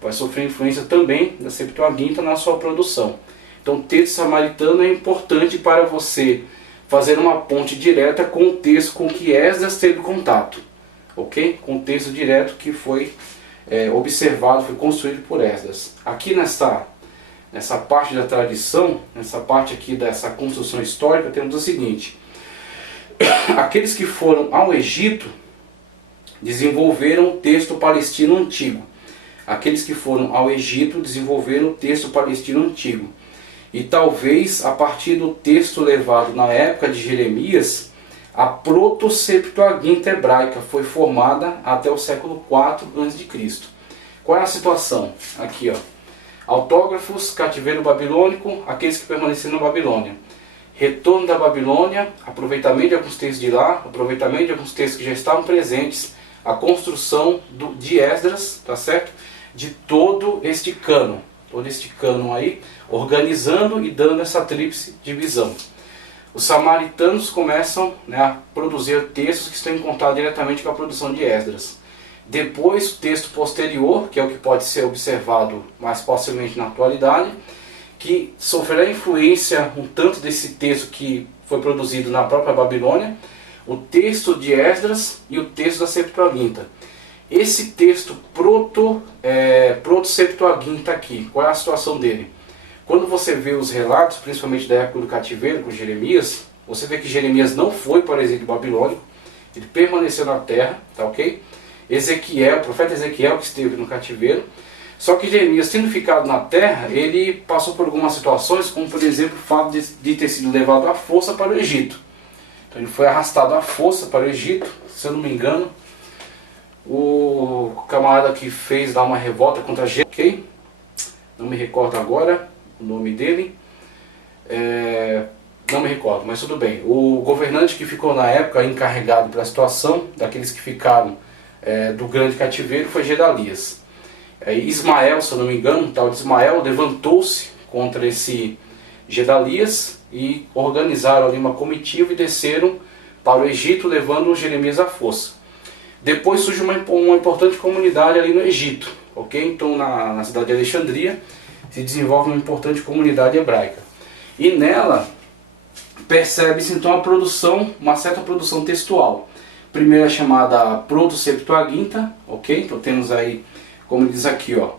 Vai sofrer influência também da Septuaginta na sua produção. Então o texto samaritano é importante para você fazer uma ponte direta com o texto com que Esdras teve contato, ok? Com o texto direto que foi observado, foi construído por Esdras. Aqui nessa parte da tradição, nessa parte aqui dessa construção histórica, temos o seguinte: aqueles que foram ao Egito desenvolveram o texto palestino antigo. Aqueles que foram ao Egito desenvolveram o texto palestino antigo. E talvez a partir do texto levado na época de Jeremias, a proto-septuaginta hebraica foi formada até o século IV a.C. Qual é a situação? Aqui, ó. Autógrafos, cativeiro babilônico, aqueles que permaneceram na Babilônia. Retorno da Babilônia, aproveitamento de alguns textos de lá, aproveitamento de alguns textos que já estavam presentes, a construção de Esdras, tá certo? De todo este cânon aí, organizando e dando essa tríplice divisão. Os samaritanos começam, né, a produzir textos que estão em contato diretamente com a produção de Esdras. Depois, o texto posterior, que é o que pode ser observado mais facilmente na atualidade, que sofrerá influência um tanto desse texto que foi produzido na própria Babilônia, o texto de Esdras e o texto da Septuaginta. Esse texto proto-septuaginta aqui, qual é a situação dele? Quando você vê os relatos, principalmente da época do cativeiro com Jeremias, você vê que Jeremias não foi para o exílio babilônico, ele permaneceu na terra, tá ok? Ezequiel, o profeta Ezequiel, que esteve no cativeiro. Só que Jeremias, tendo ficado na terra, ele passou por algumas situações, como por exemplo o fato de ter sido levado à força para o Egito. Então ele foi arrastado à força para o Egito, se eu não me engano. O camarada que fez lá uma revolta contra Jeremias, ok? Não me recordo agora o nome dele. Não me recordo, mas tudo bem. O governante que ficou na época encarregado pela situação, daqueles que ficaram do grande cativeiro, foi Gedalias. Ismael, se eu não me engano, o tal de Ismael, levantou-se contra esse Gedalias e organizaram ali uma comitiva e desceram para o Egito, levando Jeremias à força. Depois surge uma importante comunidade ali no Egito, ok? Então na cidade de Alexandria se desenvolve uma importante comunidade hebraica. E nela percebe-se então a produção, uma certa produção textual. Primeiro é chamada Proto-Septuaginta, ok? Então temos aí, como diz aqui, ó,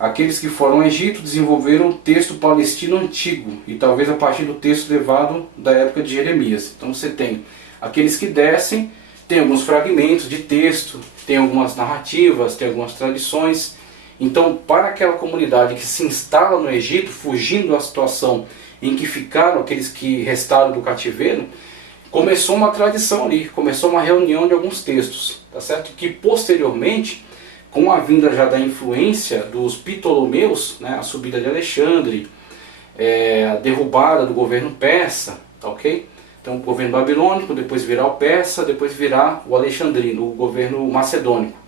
aqueles que foram ao Egito desenvolveram o texto palestino antigo, e talvez a partir do texto levado da época de Jeremias. Então você tem aqueles que descem, tem alguns fragmentos de texto, tem algumas narrativas, tem algumas tradições. Então, para aquela comunidade que se instala no Egito, fugindo da situação em que ficaram aqueles que restaram do cativeiro, começou uma tradição ali, começou uma reunião de alguns textos, tá certo? Que posteriormente, com a vinda já da influência dos Ptolomeus, né, a subida de Alexandre, a derrubada do governo persa, tá ok? Então o governo babilônico, depois virá o persa, depois virá o alexandrino, o governo macedônico.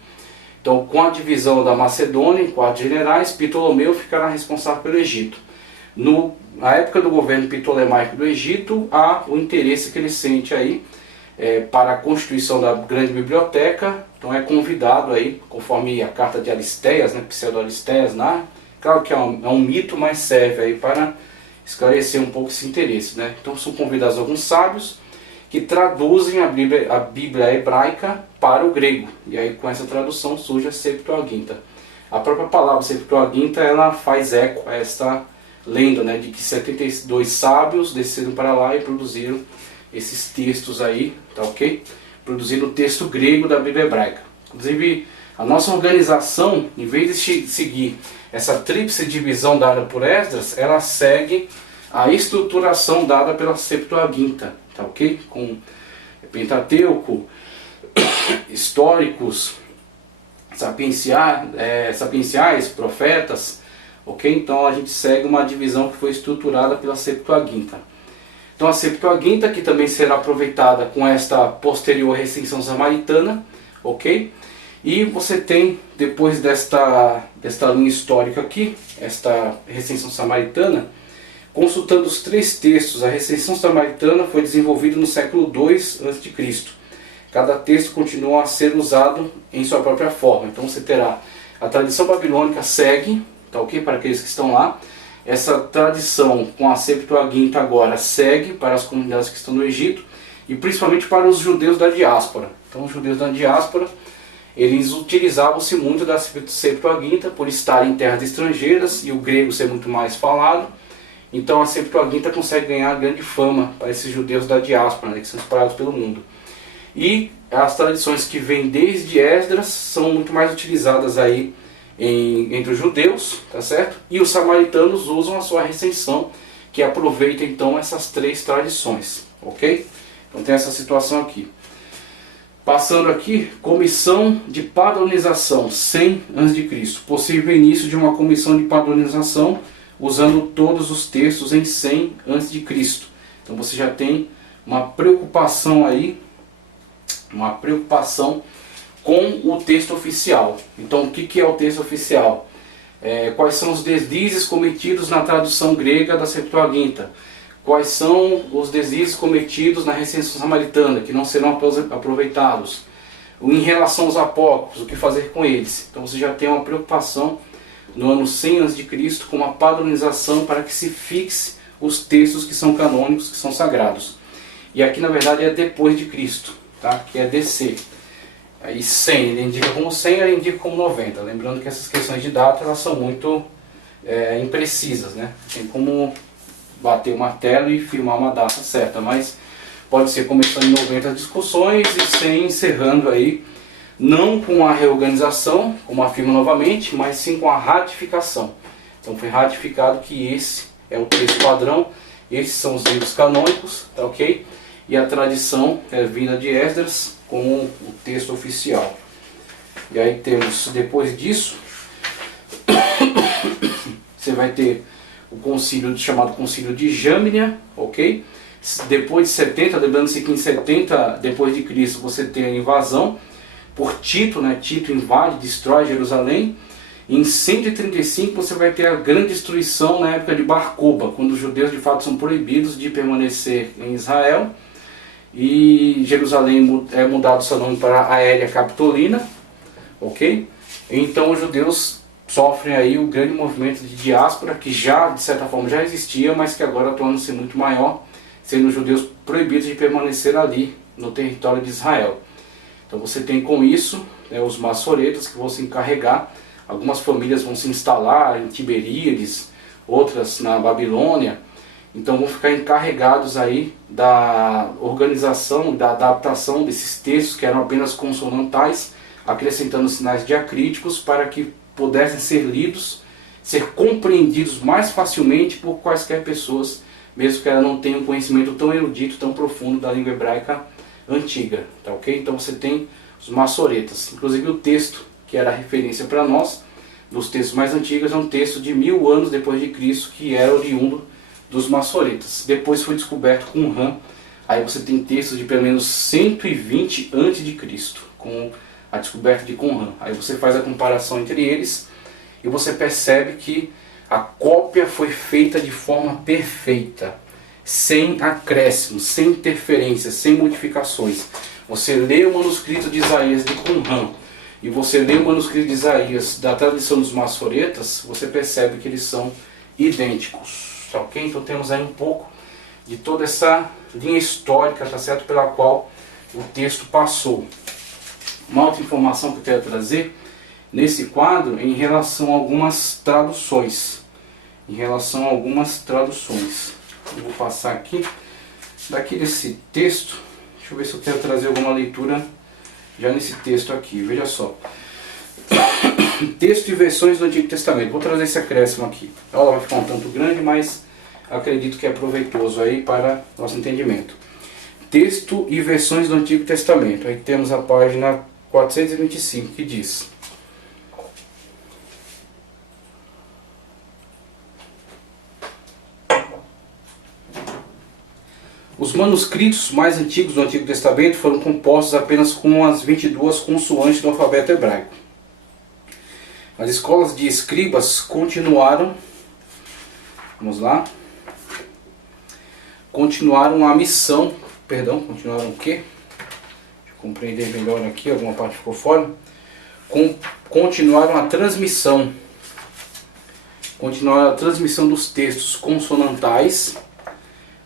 Então com a divisão da Macedônia em 4 generais, Ptolomeu ficará responsável pelo Egito. Na época do governo ptolemaico do Egito, há o interesse que ele sente aí para a constituição da grande biblioteca. Então é convidado aí, conforme a carta de Aristeias, né, Pseudo-Aristeias, claro que é um mito, mas serve aí para esclarecer um pouco esse interesse, né? Então são convidados alguns sábios que traduzem a Bíblia hebraica para o grego, e aí com essa tradução surge a Septuaginta. A própria palavra Septuaginta, ela faz eco a esta lenda, né, de que 72 sábios desceram para lá e produziram esses textos aí, tá ok? Produzindo o texto grego da Bíblia hebraica. Inclusive, a nossa organização, em vez de seguir essa tríplice divisão dada por Esdras, ela segue a estruturação dada pela Septuaginta, tá ok? Com Pentateuco, históricos, sapienciais, profetas, ok? Então a gente segue uma divisão que foi estruturada pela Septuaginta. Então a Septuaginta, que também será aproveitada com esta posterior recensão samaritana, ok? E você tem, depois desta linha histórica aqui, esta recensão samaritana, consultando os 3 textos, a recensão samaritana foi desenvolvida no século II a.C. Cada texto continua a ser usado em sua própria forma. Então você terá a tradição babilônica segue, tá ok? Para aqueles que estão lá. Essa tradição com a Septuaginta agora segue para as comunidades que estão no Egito e principalmente para os judeus da diáspora. Então os judeus da diáspora, eles utilizavam-se muito da Septuaginta por estar em terras estrangeiras e o grego ser muito mais falado. Então a Septuaginta consegue ganhar grande fama para esses judeus da diáspora, né, que são espalhados pelo mundo. E as tradições que vêm desde Esdras são muito mais utilizadas aí entre os judeus, tá certo? E os samaritanos usam a sua recensão, que aproveita então essas 3 tradições, ok? Então tem essa situação aqui. Passando aqui, comissão de padronização 100 a.C. Possível início de uma comissão de padronização usando todos os textos em 100 a.C. Então você já tem uma preocupação aí, com o texto oficial. Então o que é o texto oficial? Quais são os deslizes cometidos na tradução grega da Septuaginta? Quais são os deslizes cometidos na recensão samaritana, que não serão aproveitados? Em relação aos apócrifos, o que fazer com eles? Então você já tem uma preocupação no ano 100 a.C. com uma padronização para que se fixe os textos que são canônicos, que são sagrados. E aqui na verdade é depois de Cristo, tá? Que é DC. Aí 100, ele indica como 100, ele indica como 90. Lembrando que essas questões de data elas são muito imprecisas, né? Tem como bater o martelo e firmar uma data certa, mas pode ser começando em 90 discussões e 100 encerrando aí não com a reorganização, como afirma novamente, mas sim com a ratificação. Então foi ratificado que esse é o texto padrão, esses são os livros canônicos, tá ok? E a tradição é vinda de Esdras como o texto oficial. E aí temos, depois disso, você vai ter o concílio chamado Concílio de Jamnia, ok? Depois de 70, lembrando-se que em 70 depois de Cristo você tem a invasão por Tito, né? Tito invade, destrói Jerusalém. Em 135 você vai ter a grande destruição na época de Bar Kokhba, quando os judeus de fato são proibidos de permanecer em Israel. E Jerusalém é mudado seu nome para Aélia Capitolina, ok? Então os judeus sofrem aí o grande movimento de diáspora, que já de certa forma já existia, mas que agora torna-se muito maior, sendo os judeus proibidos de permanecer ali no território de Israel. Então você tem com isso, né, os maçoretas que vão se encarregar. Algumas famílias vão se instalar em Tiberíades, outras na Babilônia. Então vão ficar encarregados aí da organização, da adaptação desses textos que eram apenas consonantais, acrescentando sinais diacríticos para que pudessem ser lidos, ser compreendidos mais facilmente por quaisquer pessoas, mesmo que ela não tenha um conhecimento tão erudito, tão profundo da língua hebraica antiga, tá ok? Então você tem os maçoretas, inclusive o texto que era referência para nós, dos textos mais antigos, é um texto de 1000 anos depois de Cristo, que era oriundo dos maçoretas. Depois foi descoberto Qumran, aí você tem textos de pelo menos 120 a.C., com a descoberta de Qumran. Aí você faz a comparação entre eles e você percebe que a cópia foi feita de forma perfeita, sem acréscimos, sem interferências, sem modificações. Você lê o manuscrito de Isaías de Qumran e você lê o manuscrito de Isaías da tradição dos maçoretas, você percebe que eles são idênticos, tá ok? Então temos aí um pouco de toda essa linha histórica, tá certo, pela qual o texto passou. Uma outra informação que eu quero trazer nesse quadro é em relação a algumas traduções. Eu vou passar aqui, daqui desse texto, deixa eu ver se eu quero trazer alguma leitura já nesse texto aqui, veja só. Texto e versões do Antigo Testamento, vou trazer esse acréscimo aqui. A aula vai ficar um tanto grande, mas acredito que é proveitoso aí para nosso entendimento. Texto e versões do Antigo Testamento, aí temos a página 425, que diz: os manuscritos mais antigos do Antigo Testamento foram compostos apenas com as 22 consoantes do alfabeto hebraico. As escolas de escribas continuaram a missão, continuaram o quê? Deixa eu compreender melhor aqui, alguma parte ficou fora. Continuaram a transmissão dos textos consonantais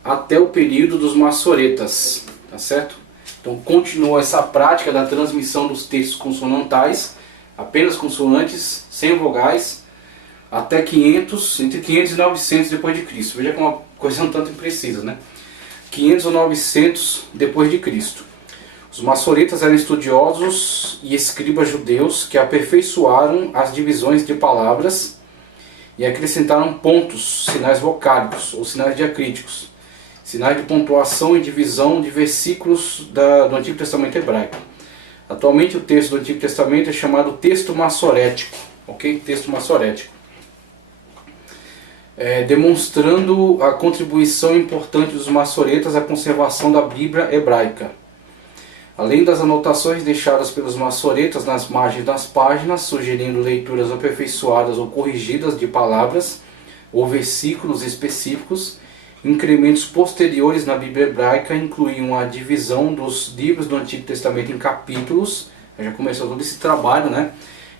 até o período dos maçoretas, tá certo? Então continua essa prática da transmissão dos textos consonantais, apenas consoantes, sem vogais, até entre 500 e 900 depois de Cristo. Veja que é uma coisa um tanto imprecisa, né? 500 ou 900 depois de Cristo. Os maçoretas eram estudiosos e escribas judeus que aperfeiçoaram as divisões de palavras e acrescentaram pontos, sinais vocálicos ou sinais diacríticos, sinais de pontuação e divisão de versículos do Antigo Testamento hebraico. Atualmente o texto do Antigo Testamento é chamado texto maçorético, ok? Texto maçorético. Demonstrando a contribuição importante dos maçoretas à conservação da Bíblia hebraica. Além das anotações deixadas pelos maçoretas nas margens das páginas, sugerindo leituras aperfeiçoadas ou corrigidas de palavras ou versículos específicos, incrementos posteriores na Bíblia hebraica incluíam a divisão dos livros do Antigo Testamento em capítulos. Já começou todo esse trabalho, né,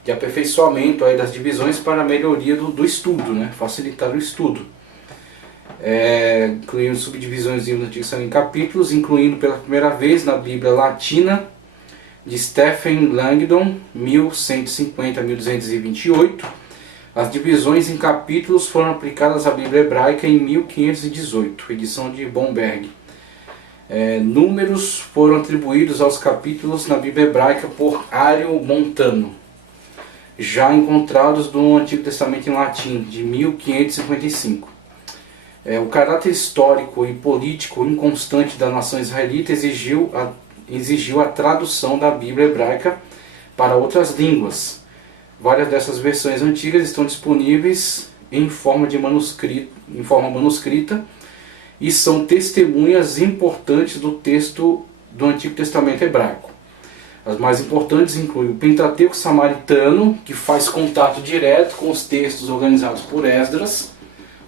de aperfeiçoamento aí das divisões para a melhoria do estudo, né, facilitar o estudo. Incluindo subdivisões do Antigo Testamento em capítulos, incluindo pela primeira vez na Bíblia Latina de Stephen Langdon, 1150 a 1228, as divisões em capítulos foram aplicadas à Bíblia hebraica em 1518, edição de Bomberg. Números foram atribuídos aos capítulos na Bíblia hebraica por Ário Montano, já encontrados no Antigo Testamento em latim, de 1555. O caráter histórico e político inconstante da nação israelita exigiu a tradução da Bíblia hebraica para outras línguas. Várias dessas versões antigas estão disponíveis em forma manuscrita e são testemunhas importantes do texto do Antigo Testamento hebraico. As mais importantes incluem o Pentateuco Samaritano, que faz contato direto com os textos organizados por Esdras,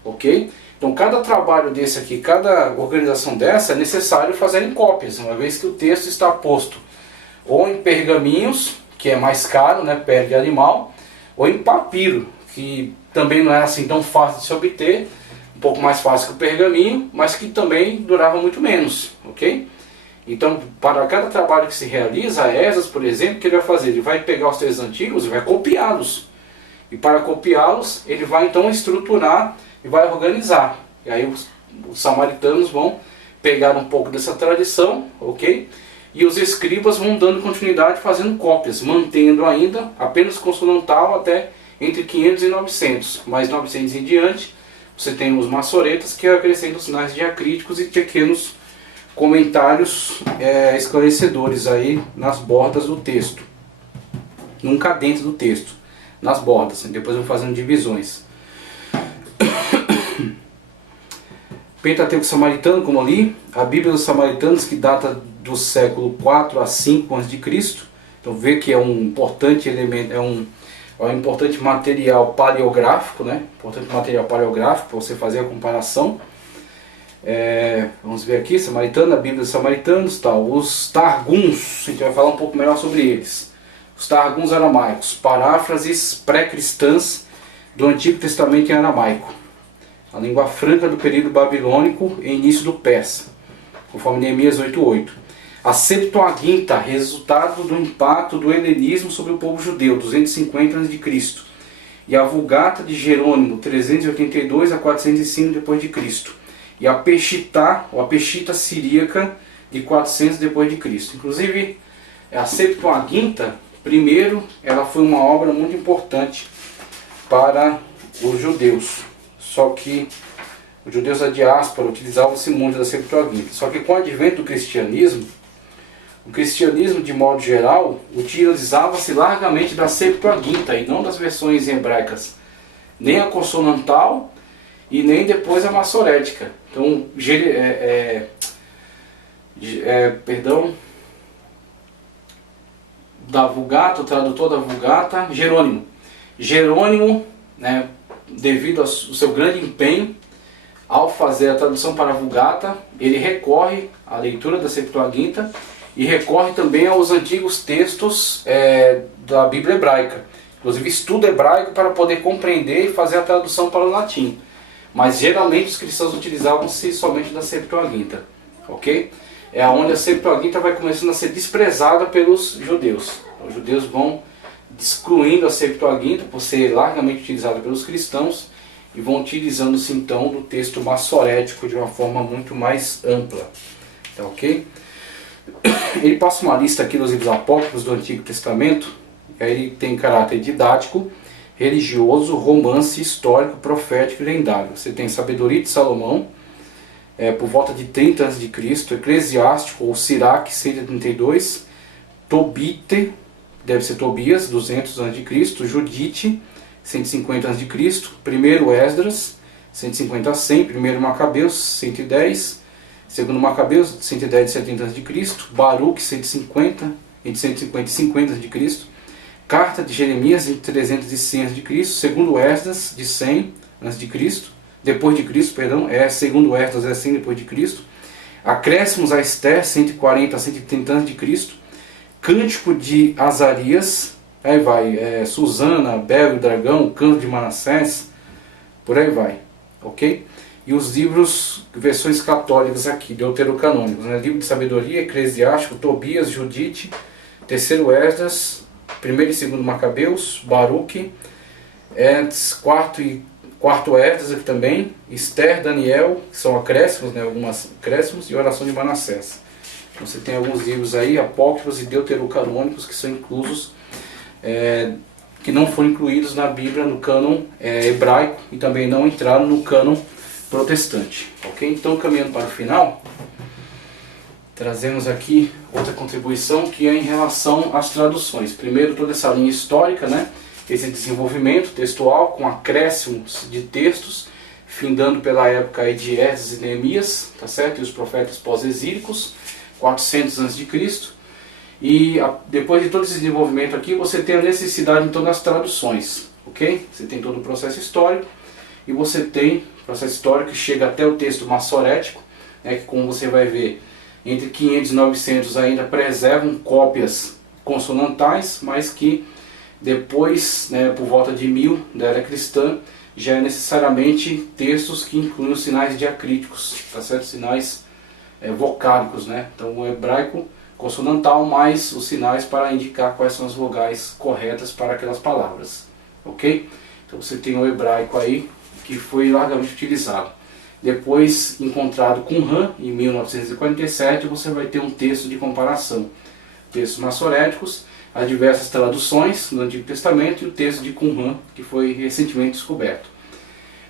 ok? Então cada trabalho desse aqui, cada organização dessa, é necessário fazer em cópias, uma vez que o texto está posto ou em pergaminhos, que é mais caro, né, pele animal, ou em papiro, que também não é assim tão fácil de se obter, um pouco mais fácil que o pergaminho, mas que também durava muito menos, ok? Então, para cada trabalho que se realiza, a Esdras, por exemplo, o que ele vai fazer? Ele vai pegar os textos antigos e vai copiá-los. E para copiá-los, ele vai então estruturar e vai organizar. E aí os samaritanos vão pegar um pouco dessa tradição, ok? E os escribas vão dando continuidade fazendo cópias, mantendo ainda apenas consonantal até entre 500 e 900. Mais 900 em diante, você tem os maçoretas que acrescentam sinais diacríticos e pequenos comentários esclarecedores aí nas bordas do texto. Nunca dentro do texto, nas bordas. Depois vão fazendo divisões. Pentateuco Samaritano, como eu li, a Bíblia dos Samaritanos, que data do século 4 a 5 a.C. Então vê que é um importante elemento, é um importante material paleográfico, né? Importante material paleográfico para você fazer a comparação. Vamos ver aqui, Samaritano, a Bíblia dos Samaritanos, tal. Os Targums, a gente vai falar um pouco melhor sobre eles. Os Targums aramaicos, paráfrases pré-cristãs do Antigo Testamento em aramaico. A língua franca do período babilônico e início do persa, conforme Neemias 8:8. A Septuaginta, resultado do impacto do helenismo sobre o povo judeu, 250 a.C. E a Vulgata de Jerônimo, 382 a 405 d.C. E a Peshitta, ou a Peshitta siríaca, de 400 d.C. Inclusive, a Septuaginta, primeiro, ela foi uma obra muito importante para os judeus. Só que os judeus da diáspora utilizavam-se muito da Septuaginta. Só que com o advento do cristianismo, o cristianismo de modo geral utilizava-se largamente da Septuaginta e não das versões hebraicas, nem a consonantal e nem depois a maçorética. Então, da Vulgata, o tradutor da Vulgata, Jerônimo, né, devido ao seu grande empenho ao fazer a tradução para a Vulgata, ele recorre à leitura da Septuaginta e recorre também aos antigos textos da Bíblia hebraica. Inclusive estuda hebraico para poder compreender e fazer a tradução para o latim. Mas geralmente os cristãos utilizavam-se somente da Septuaginta, ok? É onde a Septuaginta vai começando a ser desprezada pelos judeus. Os judeus vão excluindo a Septuaginta por ser largamente utilizada pelos cristãos e vão utilizando-se então do texto maçorético de uma forma muito mais ampla, tá, ok? Ele passa uma lista aqui dos livros apócrifos do Antigo Testamento, e aí ele tem caráter didático, religioso, romance, histórico, profético e lendário. Você tem Sabedoria de Salomão, por volta de 30 a.C., Eclesiástico ou Siraque, 132, Tobite, deve ser Tobias, 200 a.C., Judite, 150 a.C., 1 Esdras, 150 a 100, 1 Macabeus, 110, 2 Macabeus, 110 e 70 a.C., Baruque, 150, entre 150 e 50 a.C., Carta de Jeremias, entre 300 e 100 a.C., 2 Esdras, de 100 a.C., depois de Cristo, perdão, 2 Esdras é 100 depois de Cristo, Acréscimos a Esther, 140 a 130 a.C., Cântico de Azarias, aí vai, Susana, Bel e o Dragão, Canto de Manassés, por aí vai, ok? E os livros, versões católicas aqui, deuterocanônicos, né? Livro de Sabedoria, Eclesiástico, Tobias, Judite, 3 Esdras, 1 e 2 Macabeus, Baruque, 4 Quarto Esdras aqui também, Esther, Daniel, que são acréscimos, né, algumas acréscimos, e oração de Manassés. Então você tem alguns livros aí, apócrifos e deuterocanônicos, que são inclusos, que não foram incluídos na Bíblia, no cânon hebraico, e também não entraram no cânon protestante. Ok? Então, caminhando para o final, trazemos aqui outra contribuição, que é em relação às traduções. Primeiro, toda essa linha histórica, né? Esse desenvolvimento textual com acréscimos de textos, findando pela época aí de Esdras e Neemias, tá certo? E os profetas pós-exílicos, 400 a.C. E depois de todo esse desenvolvimento aqui, você tem a necessidade então das traduções, ok? Você tem todo o processo histórico, e você tem o processo histórico que chega até o texto massorético, né, que como você vai ver, entre 500 e 900 ainda preservam cópias consonantais, mas que depois, né, por volta de 1000 da era cristã, já é necessariamente textos que incluem os sinais diacríticos, tá certo? Sinais vocálicos, né? Então o hebraico consonantal mais os sinais para indicar quais são as vogais corretas para aquelas palavras, ok? Então você tem o hebraico aí que foi largamente utilizado. Depois, encontrado com Qumran, em 1947, você vai ter um texto de comparação. Textos massoréticos, as diversas traduções no Antigo Testamento e o texto de Qumran, que foi recentemente descoberto.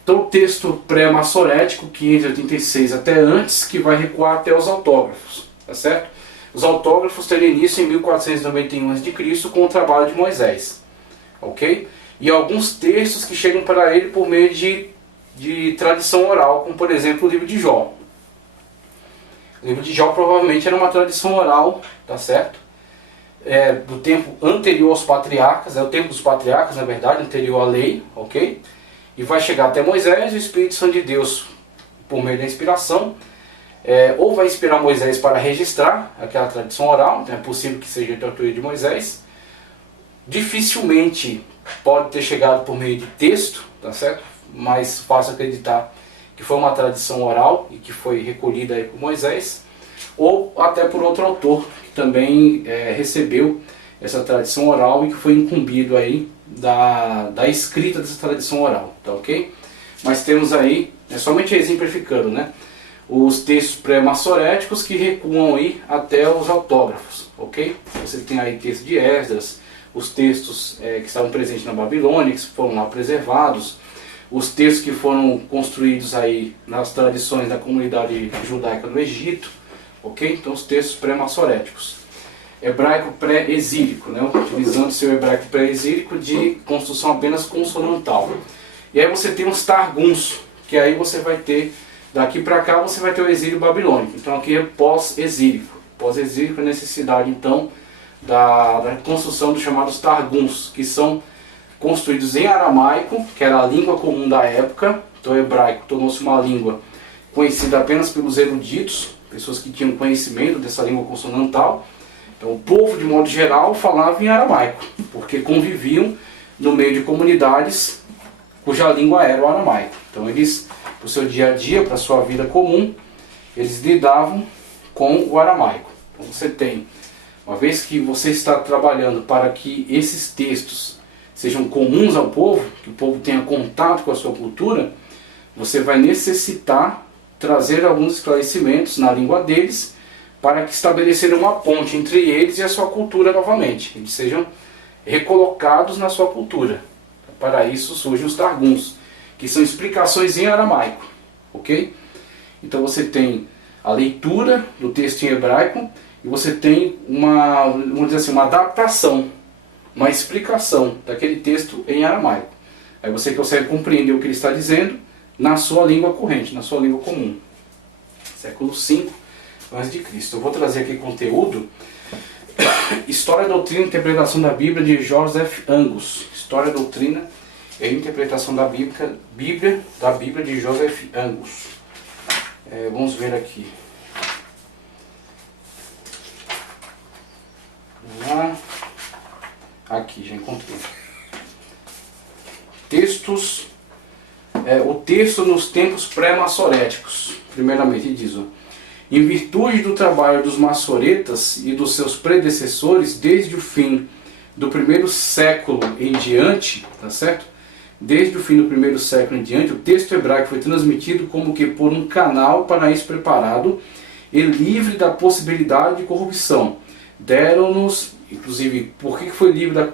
Então o texto pré-massorético, 586 até antes, que vai recuar até os autógrafos, tá certo? Os autógrafos teriam início em 1491 a.C. com o trabalho de Moisés, ok? E alguns textos que chegam para ele por meio de tradição oral, como por exemplo o livro de Jó. O livro de Jó provavelmente era uma tradição oral, tá certo? Do tempo anterior aos patriarcas, é o tempo dos patriarcas, na verdade, anterior à lei, ok? E vai chegar até Moisés e o Espírito Santo de Deus, por meio da inspiração, ou vai inspirar Moisés para registrar aquela tradição oral, então é possível que seja de autoria de Moisés. Dificilmente pode ter chegado por meio de texto, tá certo? Mas fácil acreditar que foi uma tradição oral e que foi recolhida aí por Moisés, ou até por outro autor que também recebeu essa tradição oral e que foi incumbido aí da escrita dessa tradição oral, tá ok? Mas temos aí, somente exemplificando, né, os textos pré-massoréticos que recuam aí até os autógrafos, ok? Você tem aí texto de Esdras, os textos que estavam presentes na Babilônia, que foram lá preservados, os textos que foram construídos aí nas tradições da comunidade judaica do Egito, ok? Então os textos pré-massoréticos. Hebraico pré-exílico, né? Utilizando seu hebraico pré-exílico de construção apenas consonantal. E aí você tem os targuns, que aí você vai ter, daqui para cá você vai ter o exílio babilônico. Então aqui é pós-exílico. Pós-exílico é necessidade então da construção dos chamados targuns, que são construídos em aramaico, que era a língua comum da época. Então o hebraico tornou-se uma língua conhecida apenas pelos eruditos, pessoas que tinham conhecimento dessa língua consonantal. Então o povo, de modo geral, falava em aramaico, porque conviviam no meio de comunidades cuja língua era o aramaico. Então eles, para o seu dia a dia, para a sua vida comum, eles lidavam com o aramaico. Então você tem, uma vez que você está trabalhando para que esses textos sejam comuns ao povo, que o povo tenha contato com a sua cultura, você vai necessitar trazer alguns esclarecimentos na língua deles, para que estabelecer uma ponte entre eles e a sua cultura novamente. Eles sejam recolocados na sua cultura. Para isso surgem os targuns, que são explicações em aramaico. Ok? Então você tem a leitura do texto em hebraico e você tem vamos dizer assim, uma adaptação, uma explicação daquele texto em aramaico. Aí você consegue compreender o que ele está dizendo na sua língua corrente, na sua língua comum. Século V a.C. Eu vou trazer aqui conteúdo. História, Doutrina e Interpretação da Bíblia, de Joseph Angus. História, Doutrina e Interpretação da Bíblia de Joseph Angus. Vamos ver aqui. Vamos lá. Aqui, já encontrei. Textos. O texto nos tempos pré-massoréticos. Primeiramente, ele diz: em virtude do trabalho dos massoretas e dos seus predecessores desde o fim do primeiro século em diante, tá certo? Desde o fim do primeiro século em diante, o texto hebraico foi transmitido como que por um canal para isso preparado e livre da possibilidade de corrupção. Deram-nos, inclusive, por que foi livre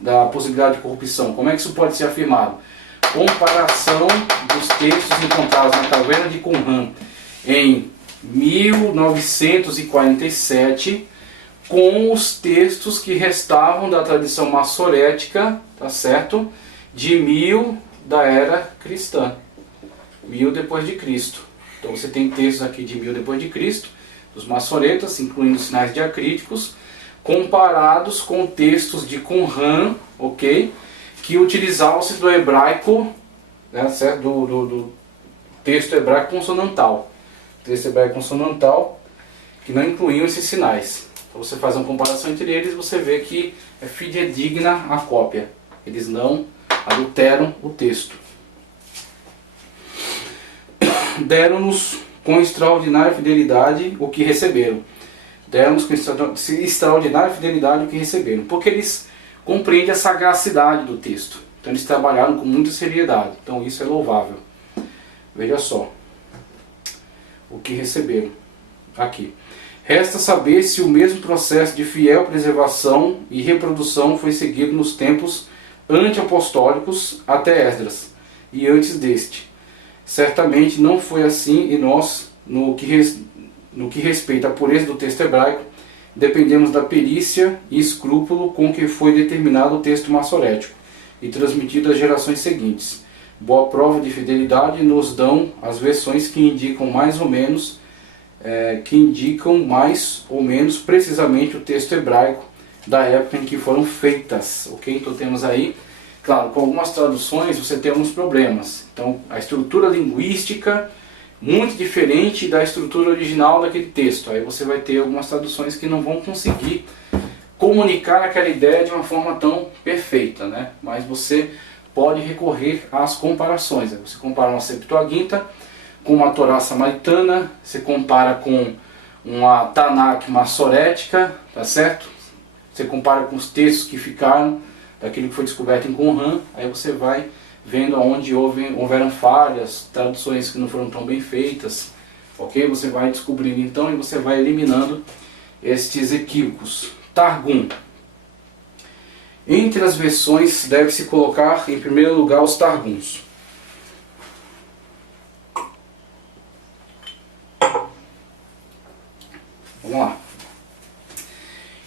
da possibilidade de corrupção? Como é que isso pode ser afirmado? Comparação dos textos encontrados na caverna de Qumran em 1947 com os textos que restavam da tradição maçorética, tá certo? De 1000 da era cristã, 1000 depois de Cristo. Então você tem textos aqui de 1000 depois de Cristo, dos maçoretas, incluindo sinais diacríticos, comparados com textos de Qumran, ok? Que utilizavam-se do hebraico, né, certo? Do texto hebraico consonantal. Texto hebraico consonantal, que não incluíam esses sinais. Então você faz uma comparação entre eles e você vê que é fidedigna a cópia. Eles não adulteram o texto. Deram-nos com extraordinária fidelidade o que receberam. Deram-nos com extraordinária fidelidade o que receberam. Porque eles compreendem a sagacidade do texto. Então eles trabalharam com muita seriedade. Então isso é louvável. Veja só o que receberam aqui. Resta saber se o mesmo processo de fiel preservação e reprodução foi seguido nos tempos anti-apostólicos até Esdras e antes deste. Certamente não foi assim e nós, no que respeita à pureza do texto hebraico, dependemos da perícia e escrúpulo com que foi determinado o texto maçorético e transmitido às gerações seguintes. Boa prova de fidelidade nos dão as versões que indicam mais ou menos precisamente o texto hebraico da época em que foram feitas, ok? Então temos aí, claro, com algumas traduções você tem alguns problemas. Então a estrutura linguística muito diferente da estrutura original daquele texto. Aí você vai ter algumas traduções que não vão conseguir comunicar aquela ideia de uma forma tão perfeita, né? Mas você pode recorrer às comparações. Você compara uma Septuaginta com uma Torá samaritana, você compara com uma Tanakh massorética, tá certo? Você compara com os textos que ficaram daquilo que foi descoberto em Qumran, aí você vai vendo aonde houveram falhas, traduções que não foram tão bem feitas, ok? Você vai descobrindo então e você vai eliminando estes equívocos. Targum. Entre as versões deve-se colocar em primeiro lugar os Targuns. Vamos lá.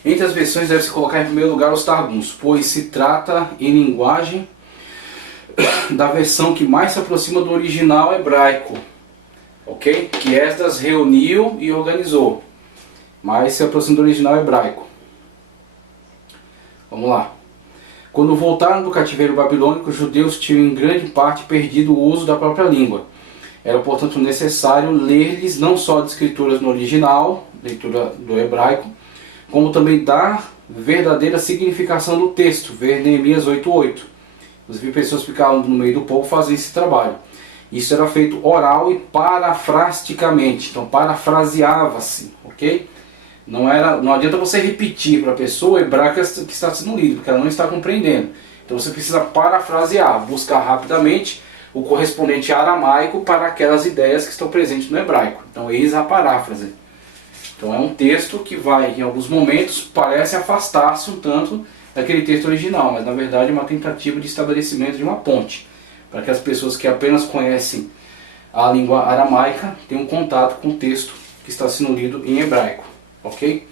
Entre as versões deve-se colocar em primeiro lugar os Targuns, pois se trata em linguagem da versão que mais se aproxima do original hebraico, ok? Que Esdras reuniu e organizou, mas se aproxima do original hebraico. Vamos lá. Quando voltaram do cativeiro babilônico, os judeus tinham em grande parte perdido o uso da própria língua. Era, portanto, necessário ler-lhes não só as escrituras no original, leitura do hebraico, como também dar verdadeira significação do texto, ver Neemias 8:8. Inclusive, pessoas que ficavam no meio do povo faziam esse trabalho. Isso era feito oral e parafrasticamente, então parafraseava-se, ok? Não adianta você repetir para a pessoa o hebraico que está sendo lido, porque ela não está compreendendo. Então você precisa parafrasear, buscar rapidamente o correspondente aramaico para aquelas ideias que estão presentes no hebraico. Então eis a paráfrase. Então é um texto que vai, em alguns momentos, parece afastar-se um tanto daquele texto original, mas na verdade é uma tentativa de estabelecimento de uma ponte, para que as pessoas que apenas conhecem a língua aramaica tenham contato com o texto que está sendo lido em hebraico. Ok?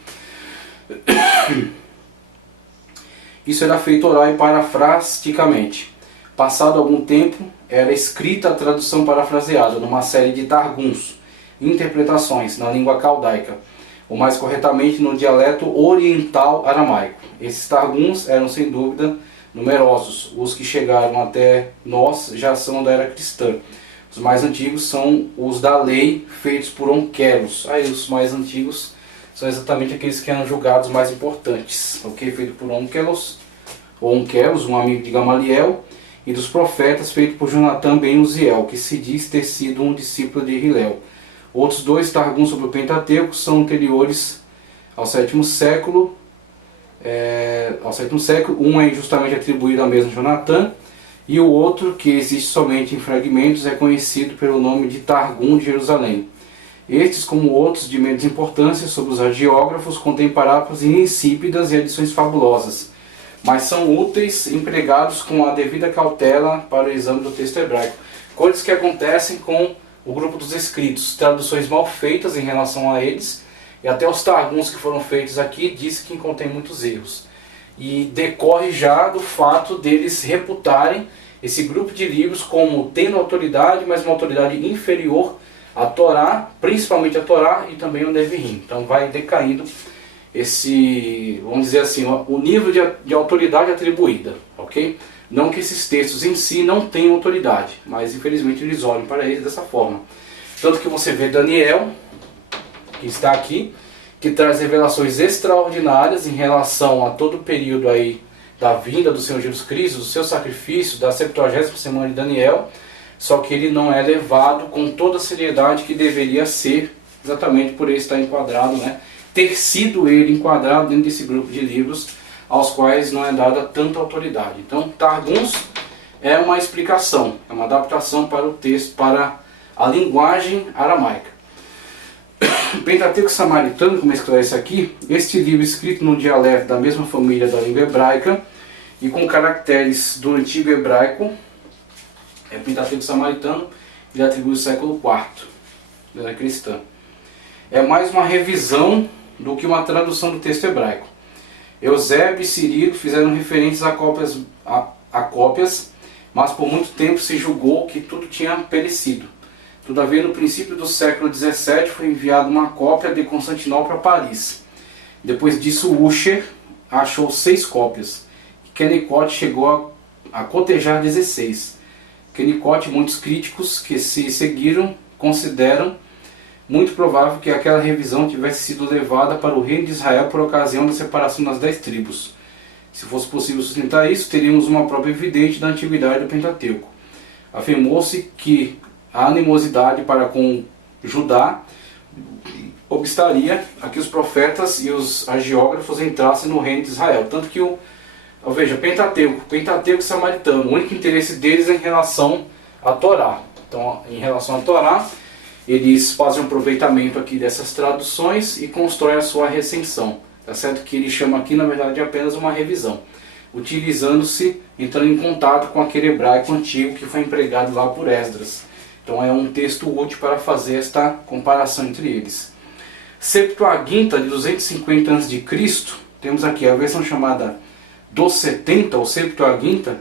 Isso era feito oral e parafrasticamente. Passado algum tempo, era escrita a tradução parafraseada numa série de targuns, interpretações na língua caldaica, ou mais corretamente no dialeto oriental aramaico. Esses targuns eram sem dúvida numerosos. Os que chegaram até nós já são da era cristã. Os mais antigos são os da lei, feitos por Onkelos. Aí os mais antigos são exatamente aqueles que eram julgados mais importantes, ok? Feito por Onkelos, um amigo de Gamaliel, e dos profetas, feito por Jonatã ben Uziel, que se diz ter sido um discípulo de Hilel. Outros dois targuns sobre o Pentateuco são anteriores ao sétimo século. Um é justamente atribuído ao mesmo Jonatã, e o outro, que existe somente em fragmentos, é conhecido pelo nome de Targum de Jerusalém. Estes, como outros de menos importância sobre os hagiógrafos, contêm parábolas insípidas e adições fabulosas, mas são úteis, empregados com a devida cautela para o exame do texto hebraico. Coisas que acontecem com o grupo dos escritos, traduções mal feitas em relação a eles, e até os targuns que foram feitos aqui diz que contém muitos erros. E decorre já do fato deles reputarem esse grupo de livros como tendo autoridade, mas uma autoridade inferior à Torá, principalmente a Torá e também o Neviim. Então vai decaindo esse, vamos dizer assim, o nível de autoridade atribuída, ok? Não que esses textos em si não tenham autoridade, mas infelizmente eles olham para eles dessa forma. Tanto que você vê Daniel, que está aqui, que traz revelações extraordinárias em relação a todo o período aí da vinda do Senhor Jesus Cristo, do seu sacrifício, da 70ª semana de Daniel, só que ele não é levado com toda a seriedade que deveria ser, exatamente por ele estar enquadrado, né? Ter sido ele enquadrado dentro desse grupo de livros aos quais não é dada tanta autoridade. Então, Targums é uma explicação, é uma adaptação para o texto, para a linguagem aramaica. Pentateuco Samaritano, como esclarece aqui, este livro escrito num dialeto da mesma família da língua hebraica e com caracteres do antigo hebraico, é Pentateuco Samaritano, ele atribui o século IV, da era cristã. É mais uma revisão do que uma tradução do texto hebraico. Eusébio e Cirilo fizeram referências a cópias, mas por muito tempo se julgou que tudo tinha perecido. Todavia, no princípio do século XVII, foi enviada uma cópia de Constantinopla para Paris. Depois disso, Usher achou 6 cópias. Kennicott chegou a cotejar 16. Kennicott, muitos críticos que se seguiram, consideram muito provável que aquela revisão tivesse sido levada para o reino de Israel por ocasião da separação das 10 tribos. Se fosse possível sustentar isso, teríamos uma prova evidente da antiguidade do Pentateuco. Afirmou-se que a animosidade para com Judá obstaria a que os profetas e os hagiógrafos entrassem no reino de Israel. Tanto que veja, Pentateuco Samaritano, o único interesse deles é em relação à Torá. Então, em relação à Torá, eles fazem um aproveitamento aqui dessas traduções e constroem a sua recensão. Tá certo que ele chama aqui, na verdade, de apenas uma revisão, utilizando-se, entrando em contato com aquele hebraico antigo que foi empregado lá por Esdras. Então é um texto útil para fazer esta comparação entre eles. Septuaginta, de 250 a.C., temos aqui a versão chamada dos 70, ou Septuaginta,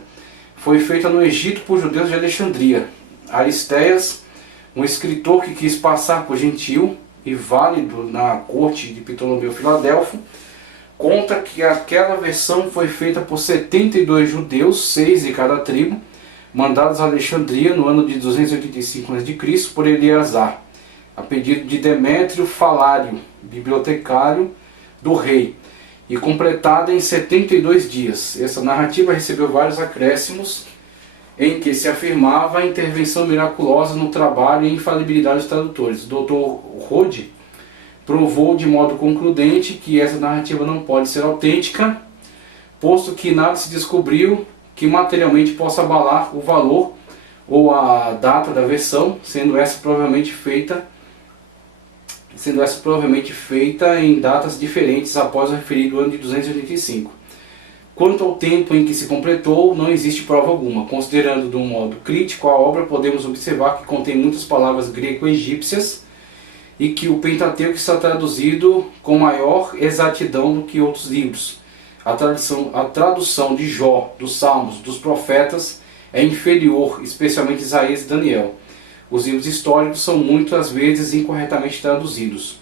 foi feita no Egito por judeus de Alexandria. Aristeias, um escritor que quis passar por gentil e válido na corte de Ptolomeu Filadelfo, conta que aquela versão foi feita por 72 judeus, 6 de cada tribo, mandados a Alexandria no ano de 285 a.C. por Eleazar, a pedido de Demétrio Falário, bibliotecário do rei, e completada em 72 dias. Essa narrativa recebeu vários acréscimos, em que se afirmava a intervenção miraculosa no trabalho e infalibilidade dos tradutores. O Dr. Rode provou de modo concludente que essa narrativa não pode ser autêntica, posto que nada se descobriu que materialmente possa abalar o valor ou a data da versão, sendo essa provavelmente feita em datas diferentes após o referido ano de 285. Quanto ao tempo em que se completou, não existe prova alguma. Considerando de um modo crítico a obra, podemos observar que contém muitas palavras greco-egípcias e que o Pentateuco está traduzido com maior exatidão do que outros livros. A tradução de Jó, dos Salmos, dos Profetas é inferior, especialmente Isaías e Daniel. Os livros históricos são muitas vezes incorretamente traduzidos.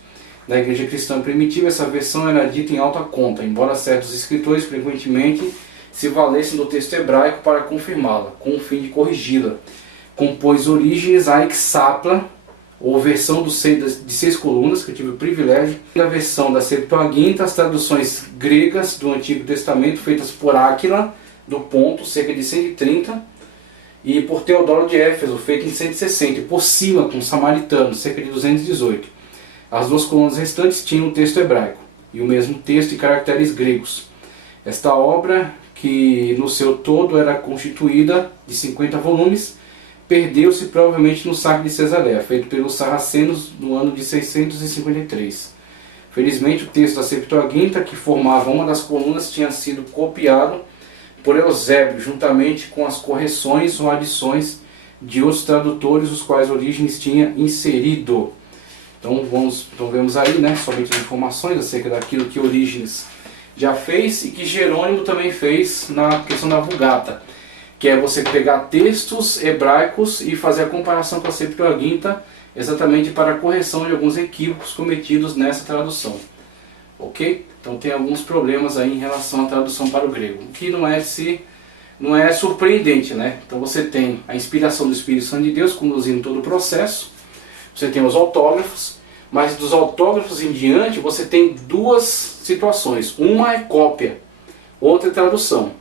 Na igreja cristã primitiva, essa versão era dita em alta conta, embora certos escritores frequentemente se valessem do texto hebraico para confirmá-la, com o fim de corrigi-la. Compôs Orígenes a Exapla, ou versão de 6 colunas, que eu tive o privilégio, da versão da Septuaginta, as traduções gregas do Antigo Testamento, feitas por Áquila, do Ponto, cerca de 130, e por Teodoro de Éfeso, feito em 160, e por cima, com Samaritano, cerca de 218. As 2 colunas restantes tinham o texto hebraico, e o mesmo texto e caracteres gregos. Esta obra, que no seu todo era constituída de 50 volumes, perdeu-se provavelmente no saque de Cesareia, feito pelos sarracenos no ano de 653. Felizmente o texto da Septuaginta, que formava uma das colunas, tinha sido copiado por Eusébio, juntamente com as correções ou adições de outros tradutores, os quais Orígenes tinha inserido. Então vemos aí, né, somente as informações acerca daquilo que Orígenes já fez e que Jerônimo também fez na questão da Vulgata, que é você pegar textos hebraicos e fazer a comparação com a Septuaginta, exatamente para a correção de alguns equívocos cometidos nessa tradução. Ok? Então tem alguns problemas aí em relação à tradução para o grego, o que não é surpreendente, né? Então você tem a inspiração do Espírito Santo de Deus conduzindo todo o processo, você tem os autógrafos, mas dos autógrafos em diante você tem duas situações. Uma é cópia, outra é tradução.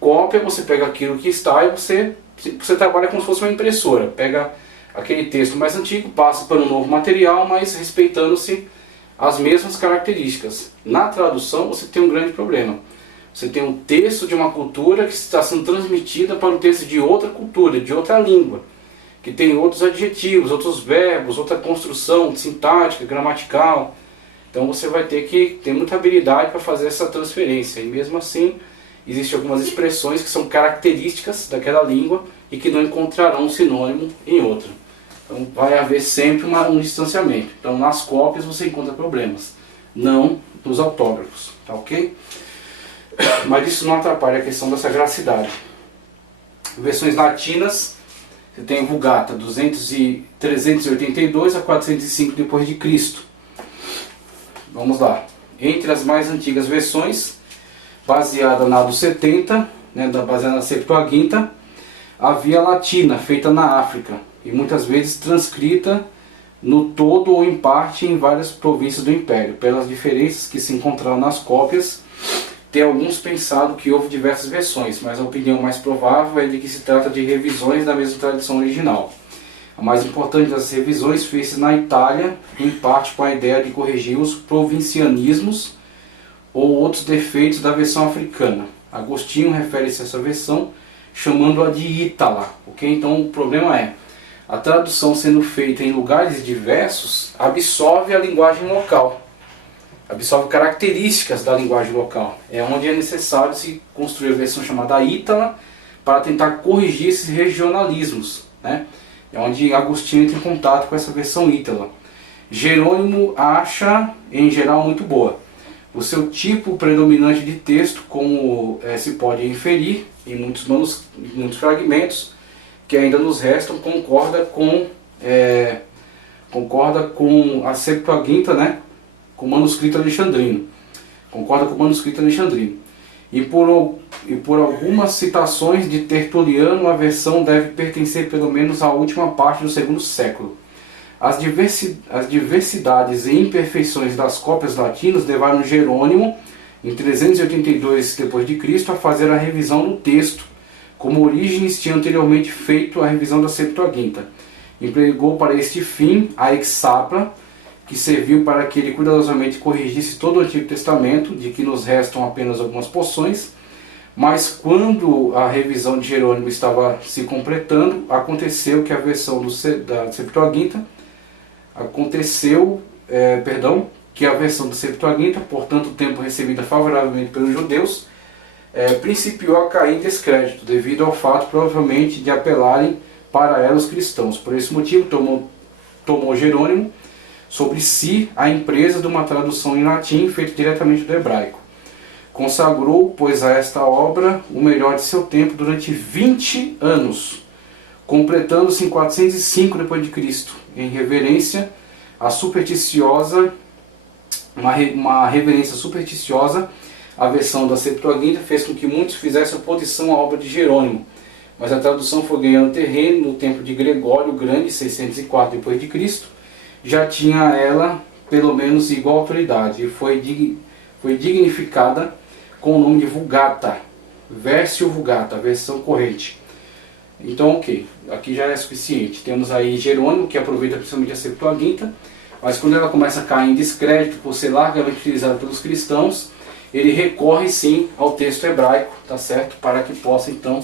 Cópia, você pega aquilo que está e você trabalha como se fosse uma impressora. Pega aquele texto mais antigo, passa para um novo material, mas respeitando-se as mesmas características. Na tradução você tem um grande problema. Você tem um texto de uma cultura que está sendo transmitida para um texto de outra cultura, de outra língua, que tem outros adjetivos, outros verbos, outra construção sintática, gramatical. Então você vai ter que ter muita habilidade para fazer essa transferência. E mesmo assim, existem algumas expressões que são características daquela língua e que não encontrarão um sinônimo em outra. Então vai haver sempre um distanciamento. Então nas cópias você encontra problemas, não nos autógrafos, tá ok? Mas isso não atrapalha a questão da sagracidade. Versões latinas, você tem Vulgata 382 a 405 depois de Cristo. Vamos lá. Entre as mais antigas versões, baseada na dos 70, né, baseada na Septuaginta, havia a latina, feita na África, e muitas vezes transcrita no todo ou em parte em várias províncias do Império. Pelas diferenças que se encontraram nas cópias, tem alguns pensado que houve diversas versões, mas a opinião mais provável é de que se trata de revisões da mesma tradição original. A mais importante das revisões fez-se na Itália, em parte com a ideia de corrigir os provincianismos ou outros defeitos da versão africana. Agostinho refere-se a essa versão chamando-a de Ítala. Okay? Então o problema é, a tradução sendo feita em lugares diversos absorve a linguagem local, absorve características da linguagem local. É onde é necessário se construir a versão chamada Ítala para tentar corrigir esses regionalismos, né? É onde Agostinho entra em contato com essa versão Ítala. Jerônimo acha, em geral, muito boa. O seu tipo predominante de texto, como se pode inferir em muitos fragmentos que ainda nos restam, concorda com a Septuaginta, né? Com o manuscrito alexandrino. Concorda com o manuscrito alexandrino. E por algumas citações de Tertuliano, a versão deve pertencer pelo menos à última parte do segundo século. As diversidades e imperfeições das cópias latinas levaram Jerônimo, em 382 d.C., a fazer a revisão do texto, como Orígenes tinha anteriormente feito a revisão da Septuaginta. Empregou para este fim a Exapla, que serviu para que ele cuidadosamente corrigisse todo o Antigo Testamento, de que nos restam apenas algumas porções, mas quando a revisão de Jerônimo estava se completando, aconteceu que a versão da Septuaginta, por tanto tempo recebida favoravelmente pelos judeus, principiou a cair em descrédito, devido ao fato provavelmente de apelarem para ela os cristãos. Por esse motivo tomou Jerônimo sobre si a empresa de uma tradução em latim feita diretamente do hebraico. Consagrou, pois, a esta obra o melhor de seu tempo durante 20 anos, completando-se em 405 d.C., em reverência à uma reverência supersticiosa à versão da Septuaginta fez com que muitos fizessem oposição à obra de Jerônimo, mas a tradução foi ganhando terreno no tempo de Gregório o Grande, 604 d.C., já tinha ela pelo menos igual autoridade e foi dignificada com o nome de Vulgata, Versio Vulgata, versão corrente. Então, ok, aqui já é suficiente. Temos aí Jerônimo, que aproveita principalmente a Septuaginta, mas quando ela começa a cair em descrédito por ser largamente utilizada pelos cristãos, ele recorre sim ao texto hebraico, tá certo? Para que possa então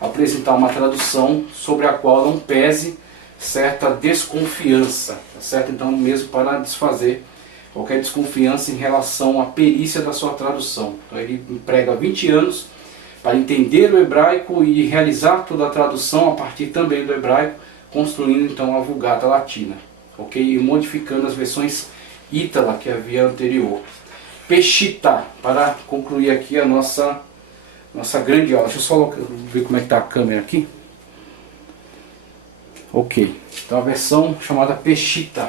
apresentar uma tradução sobre a qual não pese certa desconfiança, tá certo? Então, mesmo para desfazer qualquer desconfiança em relação à perícia da sua tradução. Então, ele emprega 20 anos para entender o hebraico e realizar toda a tradução a partir também do hebraico, construindo então a Vulgata Latina, ok? E modificando as versões Ítala que havia anterior. Peshitta, para concluir aqui a nossa grande aula. Deixa eu só ver como é que está a câmera aqui. Ok, então a versão chamada Peshitta.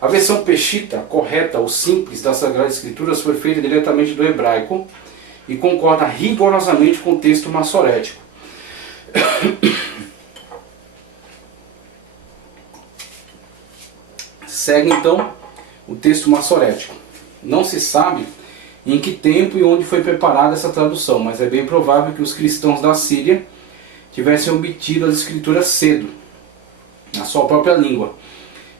A versão Peshitta, correta ou simples das Sagradas Escrituras, foi feita diretamente do hebraico e concorda rigorosamente com o texto massorético. Segue então o texto massorético. Não se sabe em que tempo e onde foi preparada essa tradução, mas é bem provável que os cristãos da Síria tivessem obtido as escrituras cedo, na sua própria língua.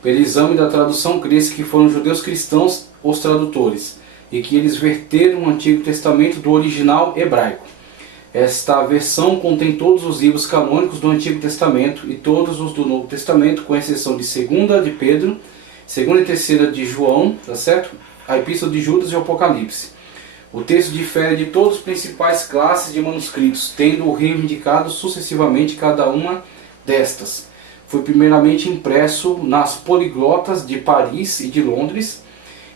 Pelo exame da tradução, crê-se que foram judeus cristãos os tradutores, e que eles verteram o Antigo Testamento do original hebraico. Esta versão contém todos os livros canônicos do Antigo Testamento e todos os do Novo Testamento, com exceção de 2ª de Pedro, 2ª e 3ª de João, tá certo? A Epístola de Judas e o Apocalipse. O texto difere de todas as principais classes de manuscritos, tendo reivindicado sucessivamente cada uma destas. Foi primeiramente impresso nas poliglotas de Paris e de Londres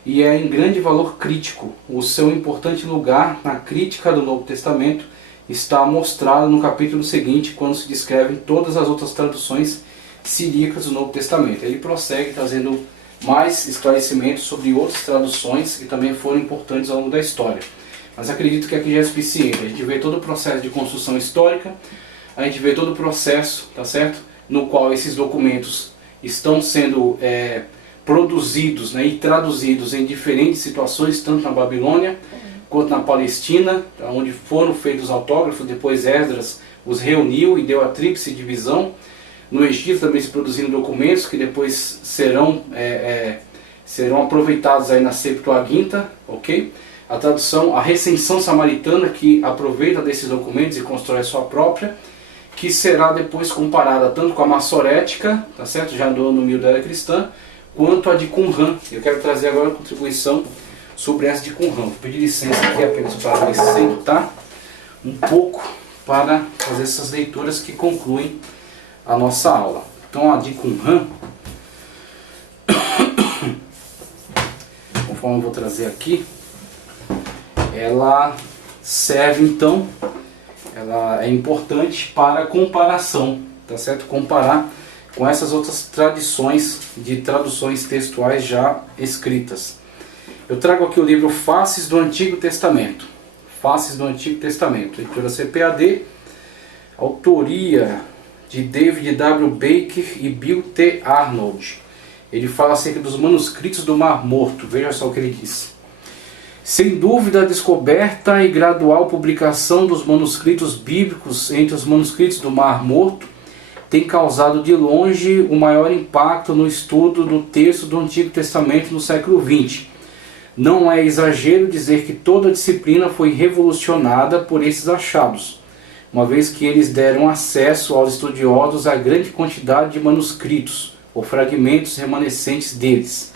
e é em grande valor crítico. O seu importante lugar na crítica do Novo Testamento está mostrado no capítulo seguinte, quando se descrevem todas as outras traduções siríacas do Novo Testamento. Ele prossegue trazendo mais esclarecimentos sobre outras traduções que também foram importantes ao longo da história. Mas acredito que aqui já é suficiente. A gente vê todo o processo de construção histórica, a gente vê todo o processo, tá certo? No qual esses documentos estão sendo produzidos, né, e traduzidos em diferentes situações, tanto na Babilônia quanto na Palestina, onde foram feitos os autógrafos. Depois Esdras os reuniu e deu a tríplice divisão. No Egito também se produziram documentos que depois serão aproveitados aí na Septuaginta, ok? A tradução, a recensão samaritana, que aproveita desses documentos e constrói a sua própria, que será depois comparada tanto com a massorética, tá certo? Já no meio da era cristã, quanto a de Qumran. Eu quero trazer agora uma contribuição sobre essa de Qumran. Vou pedir licença aqui apenas para me sentar um pouco para fazer essas leituras que concluem a nossa aula. Então a de Qumran, conforme eu vou trazer aqui, ela serve então, ela é importante para comparação, tá certo? Comparar com essas outras tradições de traduções textuais já escritas. Eu trago aqui o livro Faces do Antigo Testamento. Faces do Antigo Testamento, leitura CPAD, autoria de David W. Baker e Bill T. Arnold. Ele fala acerca dos manuscritos do Mar Morto. Veja só o que ele diz. Sem dúvida, a descoberta e gradual publicação dos manuscritos bíblicos entre os manuscritos do Mar Morto tem causado de longe o maior impacto no estudo do texto do Antigo Testamento no século XX. Não é exagero dizer que toda a disciplina foi revolucionada por esses achados, uma vez que eles deram acesso aos estudiosos a grande quantidade de manuscritos ou fragmentos remanescentes deles,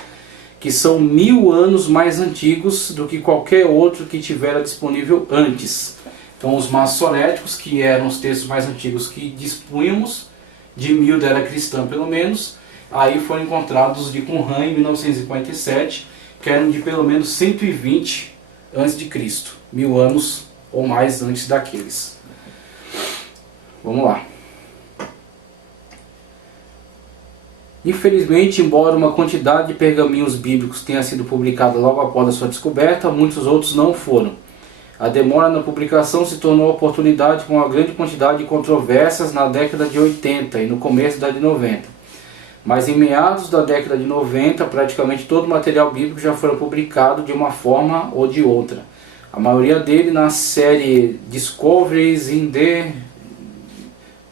que são 1000 anos mais antigos do que qualquer outro que tivera disponível antes. Então os massoréticos, que eram os textos mais antigos que dispunhamos, de 1000 da era cristã pelo menos, aí foram encontrados os de Qumran em 1947, que eram de pelo menos 120 a.C., 1000 anos ou mais antes daqueles. Vamos lá. Infelizmente, embora uma quantidade de pergaminhos bíblicos tenha sido publicada logo após a sua descoberta, muitos outros não foram. A demora na publicação se tornou oportunidade com uma grande quantidade de controvérsias na década de 80 e no começo da de 90. Mas em meados da década de 90, praticamente todo o material bíblico já foi publicado de uma forma ou de outra. A maioria dele na série Discoveries in the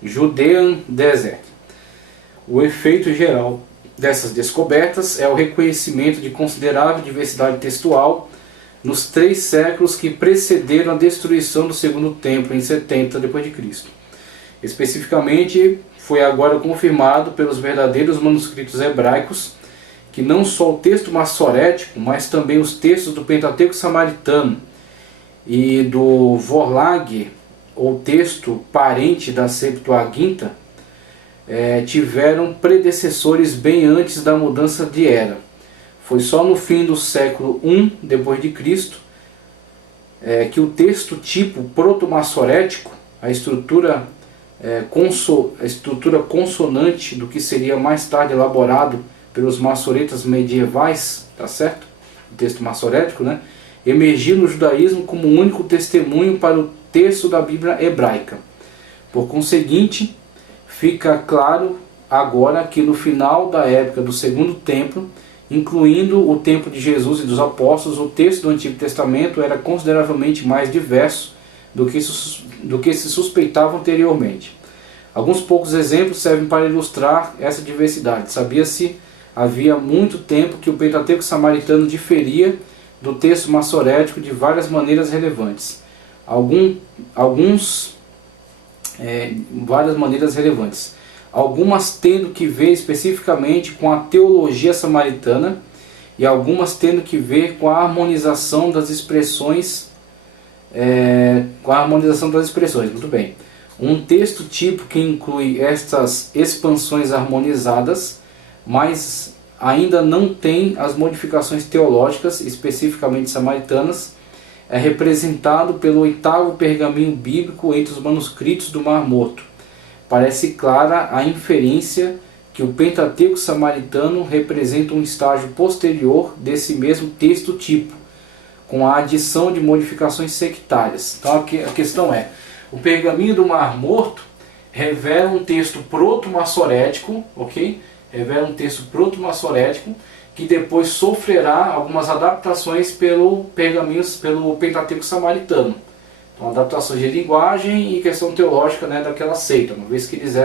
Judean Desert. O efeito geral dessas descobertas é o reconhecimento de considerável diversidade textual nos 3 séculos que precederam a destruição do segundo templo, em 70 d.C. Especificamente, foi agora confirmado pelos verdadeiros manuscritos hebraicos que não só o texto massorético, mas também os textos do Pentateuco samaritano e do Vorlage, ou texto parente da Septuaginta, tiveram predecessores bem antes da mudança de era. Foi só no fim do século I d.C. Que o texto tipo proto-massorético, a estrutura consonante do que seria mais tarde elaborado pelos massoretas medievais, tá certo? O texto massorético, né? Emergiu no judaísmo como único testemunho para o texto da Bíblia hebraica. Por conseguinte, fica claro agora que no final da época do Segundo Templo, incluindo o tempo de Jesus e dos apóstolos, o texto do Antigo Testamento era consideravelmente mais diverso do que se suspeitava anteriormente. Alguns poucos exemplos servem para ilustrar essa diversidade. Sabia-se havia muito tempo que o Pentateuco samaritano diferia do texto massorético de várias maneiras relevantes. Várias maneiras relevantes. Algumas tendo que ver especificamente com a teologia samaritana e algumas tendo que ver com a harmonização das expressões. Muito bem. Um texto tipo que inclui estas expansões harmonizadas, mas ainda não tem as modificações teológicas, especificamente samaritanas, é representado pelo 8º pergaminho bíblico entre os manuscritos do Mar Morto. Parece clara a inferência que o Pentateuco samaritano representa um estágio posterior desse mesmo texto tipo, com a adição de modificações sectárias. Então aqui a questão é, o pergaminho do Mar Morto revela um texto proto-massorético, ok? Revela um texto proto-massorético que depois sofrerá algumas adaptações pelo Pentateuco samaritano. Então, adaptações de linguagem e questão teológica, né, daquela seita, uma vez que eles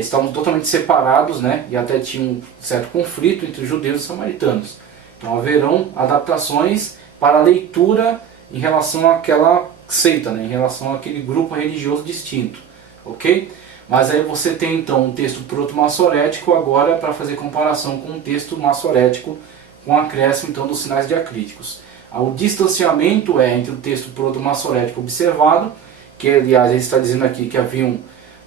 estavam totalmente separados, né, e até tinha um certo conflito entre os judeus e os samaritanos. Então haverão adaptações para a leitura em relação àquela seita, né, em relação àquele grupo religioso distinto, ok? Mas aí você tem então um texto proto-massorético agora para fazer comparação com um texto massorético com acréscimo então dos sinais diacríticos. O distanciamento entre o texto proto-massorético observado, que aliás ele está dizendo aqui que haviam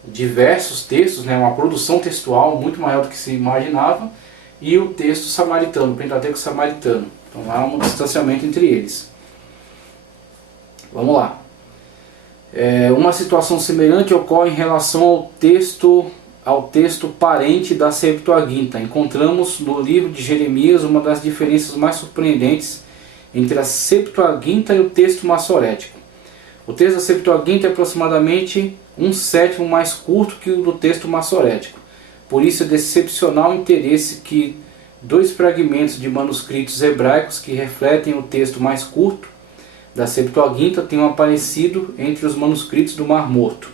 diversos textos, né, uma produção textual muito maior do que se imaginava, e o texto samaritano, o Pentateuco samaritano. Então há um distanciamento entre eles. Vamos lá. Uma situação semelhante ocorre em relação ao texto parente da Septuaginta. Encontramos no livro de Jeremias uma das diferenças mais surpreendentes entre a Septuaginta e o texto massorético. O texto da Septuaginta é aproximadamente 1/7 mais curto que o do texto massorético. Por isso é de excepcional interesse que 2 fragmentos de manuscritos hebraicos que refletem o texto mais curto da Septuaginta tenham aparecido entre os manuscritos do Mar Morto.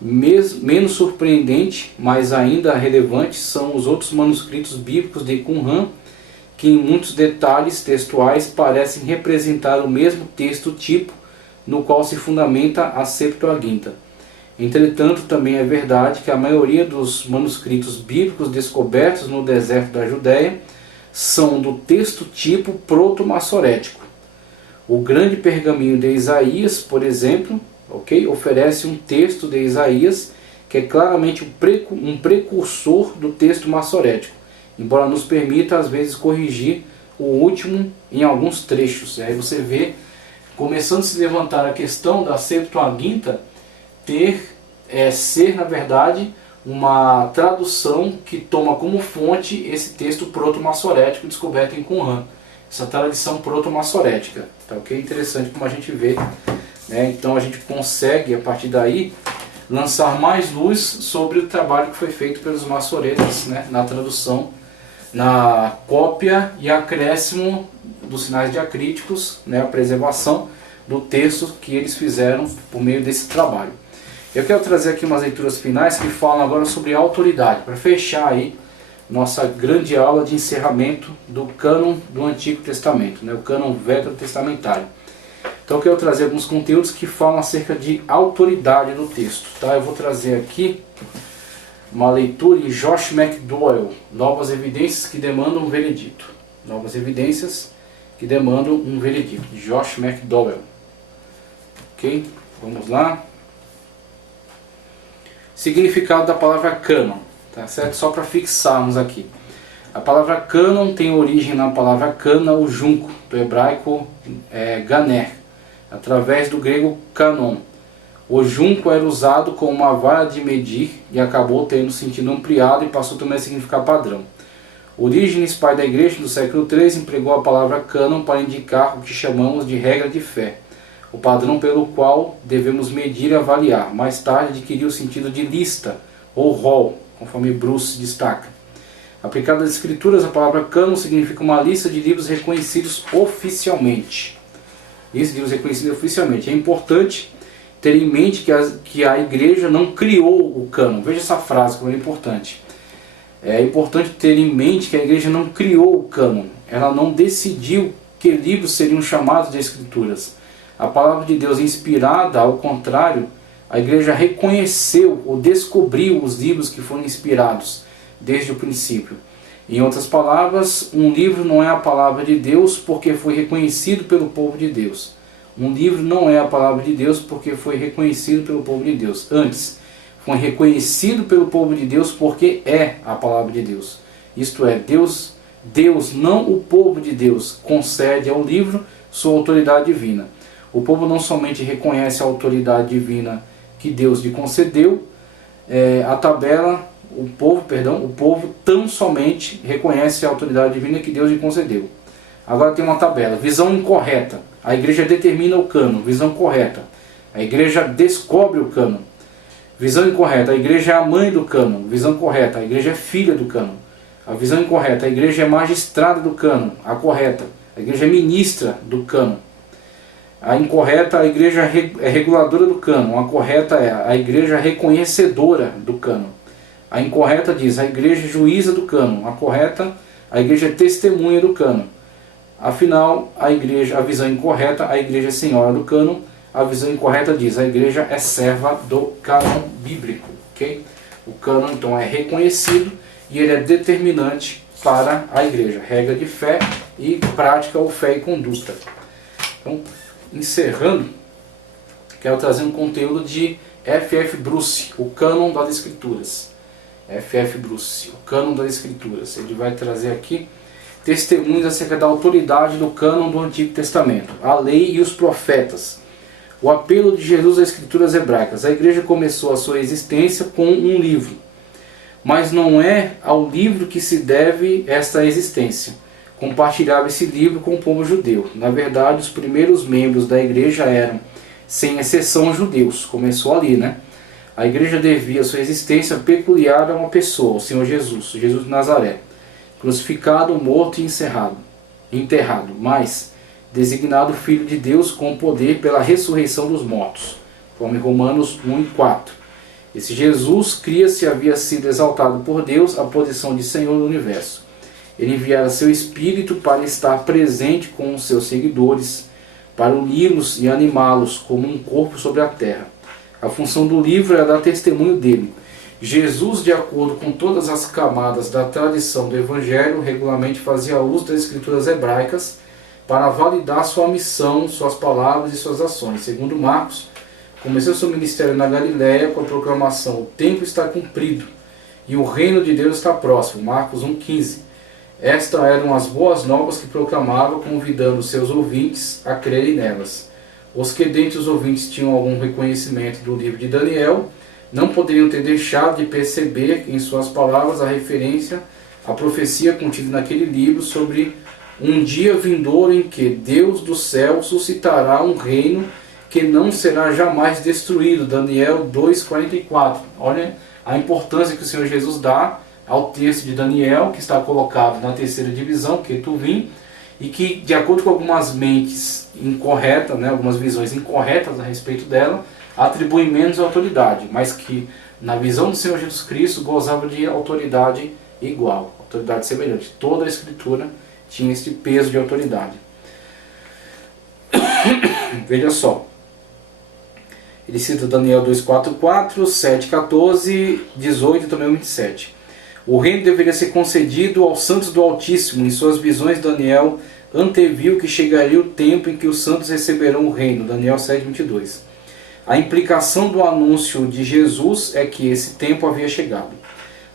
Menos surpreendente, mas ainda relevante, são os outros manuscritos bíblicos de Qumran, que em muitos detalhes textuais parecem representar o mesmo texto tipo no qual se fundamenta a Septuaginta. Entretanto, também é verdade que a maioria dos manuscritos bíblicos descobertos no deserto da Judéia são do texto tipo proto-massorético. O grande pergaminho de Isaías, por exemplo, oferece um texto de Isaías que é claramente um precursor do texto massorético, embora nos permita às vezes corrigir o último em alguns trechos. Aí você vê, começando a se levantar a questão da Septuaginta ser na verdade uma tradução que toma como fonte esse texto proto-massorético descoberto em Qumran, essa tradição proto-massorética. Tá, ok? Interessante como a gente vê, né? Então a gente consegue a partir daí lançar mais luz sobre o trabalho que foi feito pelos massoretas, né, na tradução, na cópia e acréscimo dos sinais diacríticos, né, a preservação do texto que eles fizeram por meio desse trabalho. Eu quero trazer aqui umas leituras finais que falam agora sobre autoridade, para fechar aí nossa grande aula de encerramento do cânon do Antigo Testamento, né? O cânon veterotestamentário. Então eu quero trazer alguns conteúdos que falam acerca de autoridade do texto. Tá? Eu vou trazer aqui uma leitura em Josh McDowell, Novas Evidências que Demandam um Veredito. Novas Evidências que Demandam um Veredito, de Josh McDowell. Ok? Vamos lá. Significado da palavra cânon, tá certo? Só para fixarmos aqui. A palavra cânon tem origem na palavra cana, o junco, do hebraico ganer, através do grego canon. O junco era usado como uma vara de medir e acabou tendo sentido ampliado e passou também a significar padrão. Orígenes, pai da igreja do século III, empregou a palavra cânon para indicar o que chamamos de regra de fé, o padrão pelo qual devemos medir e avaliar. Mais tarde adquiriu o sentido de lista ou rol, conforme Bruce destaca. Aplicada às escrituras, a palavra cânon significa uma lista de livros reconhecidos oficialmente. Lista de livros reconhecidos oficialmente. É importante ter em mente que a igreja não criou o cânon. Veja essa frase como é importante. É importante ter em mente que a igreja não criou o cânon. Ela não decidiu que livros seriam chamados de escrituras. A palavra de Deus inspirada, ao contrário, a igreja reconheceu ou descobriu os livros que foram inspirados desde o princípio. Em outras palavras, um livro não é a palavra de Deus porque foi reconhecido pelo povo de Deus. Um livro não é a palavra de Deus porque foi reconhecido pelo povo de Deus. Antes, foi reconhecido pelo povo de Deus porque é a palavra de Deus. Isto é, Deus, não o povo de Deus, concede ao livro sua autoridade divina. O povo não somente reconhece a autoridade divina que Deus lhe concedeu, o povo tão somente reconhece a autoridade divina que Deus lhe concedeu. Agora tem uma tabela. Visão incorreta. A igreja determina o cânon. Visão correta. A igreja descobre o cânon. Visão incorreta. A igreja é a mãe do cânon. Visão correta. A igreja é filha do cânon. A visão incorreta. A igreja é magistrada do cânon. A correta. A igreja é ministra do cânon. A incorreta, a igreja é reguladora do cânon. A correta é a igreja reconhecedora do cânon. A incorreta diz a igreja é juíza do cânon. A correta, a igreja é testemunha do cânon. Afinal, a visão incorreta, a igreja é senhora do cânon. A visão incorreta diz a igreja é serva do cânon bíblico. Okay? O cânon então é reconhecido e ele é determinante para a igreja. Regra de fé e prática ou fé e conduta. Então, encerrando, quero trazer um conteúdo de F.F. Bruce, o cânon das escrituras. F.F. Bruce, o cânon das escrituras. Ele vai trazer aqui testemunhos acerca da autoridade do cânon do Antigo Testamento, a lei e os profetas. O apelo de Jesus às escrituras hebraicas. A igreja começou a sua existência com um livro, mas não é ao livro que se deve esta existência. Compartilhava esse livro com o povo judeu. Na verdade, os primeiros membros da igreja eram, sem exceção, judeus. Começou ali, né? A igreja devia sua existência peculiar a uma pessoa, o Senhor Jesus, Jesus de Nazaré, crucificado, morto e enterrado, mas designado Filho de Deus com poder pela ressurreição dos mortos, conforme Romanos 1 e 4. Esse Jesus cria-se havia sido exaltado por Deus à posição de Senhor do Universo. Ele enviara seu Espírito para estar presente com os seus seguidores, para uni-los e animá-los como um corpo sobre a terra. A função do livro é dar testemunho dele. Jesus, de acordo com todas as camadas da tradição do Evangelho, regularmente fazia uso das escrituras hebraicas para validar sua missão, suas palavras e suas ações. Segundo Marcos, começou seu ministério na Galiléia com a proclamação: o tempo está cumprido e o reino de Deus está próximo. Marcos 1,15. Estas eram as boas novas que proclamava, convidando seus ouvintes a crerem nelas. Os que dentre os ouvintes tinham algum reconhecimento do livro de Daniel não poderiam ter deixado de perceber em suas palavras a referência à profecia contida naquele livro sobre um dia vindouro em que Deus do céu suscitará um reino que não será jamais destruído. Daniel 2,44. Olha a importância que o Senhor Jesus dá ao texto de Daniel, que está colocado na terceira divisão, Ketuvim, e que, de acordo com algumas mentes incorretas, algumas visões incorretas a respeito dela, atribui menos autoridade, mas que, na visão do Senhor Jesus Cristo, gozava de autoridade igual. autoridade semelhante. Toda a Escritura tinha esse peso de autoridade. Veja só. Ele cita Daniel 2:4, 7:14, 18 e também 27. O reino deveria ser concedido aos santos do Altíssimo. Em suas visões, Daniel anteviu que chegaria o tempo em que os santos receberão o reino. Daniel 7:22. A implicação do anúncio de Jesus é que esse tempo havia chegado.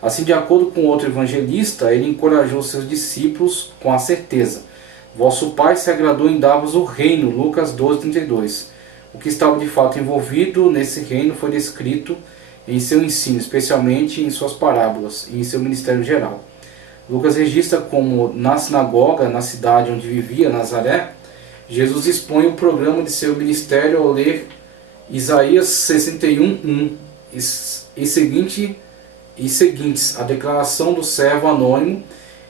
Assim, de acordo com outro evangelista, ele encorajou seus discípulos com a certeza: vosso Pai se agradou em dar-vos o reino. Lucas 12:32. O que estava de fato envolvido nesse reino foi descrito em seu ensino, especialmente em suas parábolas e em seu ministério geral. Lucas registra como, na sinagoga, na cidade onde vivia, Nazaré, Jesus expõe o programa de seu ministério ao ler Isaías 61:1 e seguintes, a declaração do servo anônimo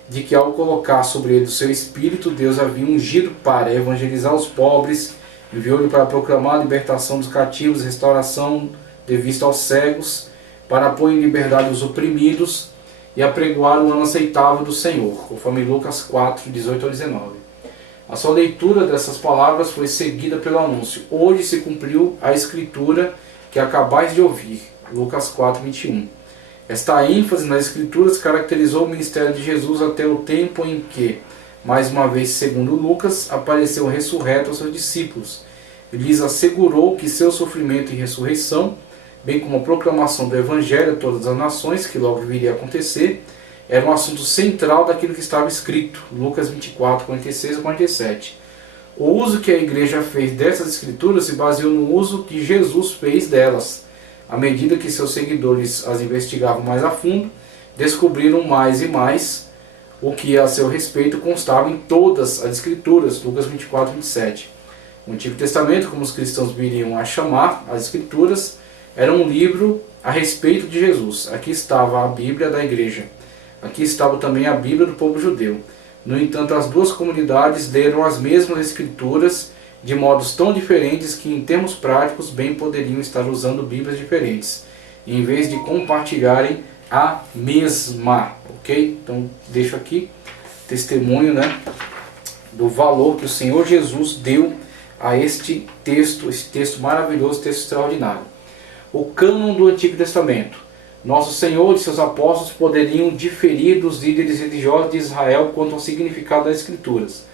de que, ao colocar sobre ele o seu espírito, Deus havia ungido para evangelizar os pobres, enviou-lhe para proclamar a libertação dos cativos, restauração de vista aos cegos, para pôr em liberdade os oprimidos e apregoar o ano aceitável do Senhor, conforme Lucas 4:18-19. A sua leitura dessas palavras foi seguida pelo anúncio: hoje se cumpriu a escritura que acabais de ouvir. Lucas 4:21. Esta ênfase nas escrituras caracterizou o ministério de Jesus até o tempo em que, mais uma vez segundo Lucas, apareceu ressurreto aos seus discípulos. Ele lhes assegurou que seu sofrimento e ressurreição, bem como a proclamação do Evangelho a todas as nações, que logo viria a acontecer, era um assunto central daquilo que estava escrito. Lucas 24:46-47. O uso que a igreja fez dessas escrituras se baseou no uso que Jesus fez delas. À medida que seus seguidores as investigavam mais a fundo, descobriram mais e mais o que a seu respeito constava em todas as escrituras. Lucas 24:27. O Antigo Testamento, como os cristãos viriam a chamar as escrituras, era um livro a respeito de Jesus. Aqui estava a Bíblia da igreja. Aqui estava também a Bíblia do povo judeu. No entanto, as duas comunidades leram as mesmas escrituras de modos tão diferentes que, em termos práticos, bem poderiam estar usando Bíblias diferentes, em vez de compartilharem a mesma. Ok? Então, deixo aqui testemunho, do valor que o Senhor Jesus deu a este texto maravilhoso, texto extraordinário. O cânon do Antigo Testamento. Nosso Senhor e seus apóstolos poderiam diferir dos líderes religiosos de Israel quanto ao significado das Escrituras.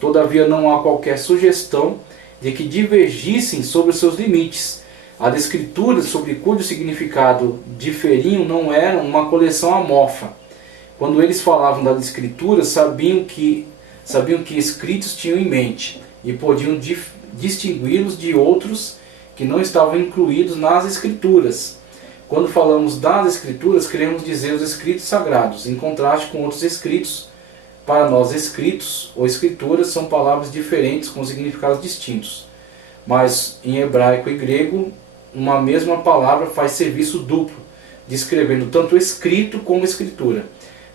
Todavia, não há qualquer sugestão de que divergissem sobre os seus limites. As Escrituras, sobre cujo significado diferiam, não eram uma coleção amorfa. Quando eles falavam das Escrituras, sabiam que escritos tinham em mente e podiam distingui-los de outros que não estavam incluídos nas Escrituras. Quando falamos das Escrituras, queremos dizer os escritos sagrados, em contraste com outros escritos. Para nós, escritos ou escrituras são palavras diferentes com significados distintos. Mas em hebraico e grego, uma mesma palavra faz serviço duplo, descrevendo tanto escrito como escritura.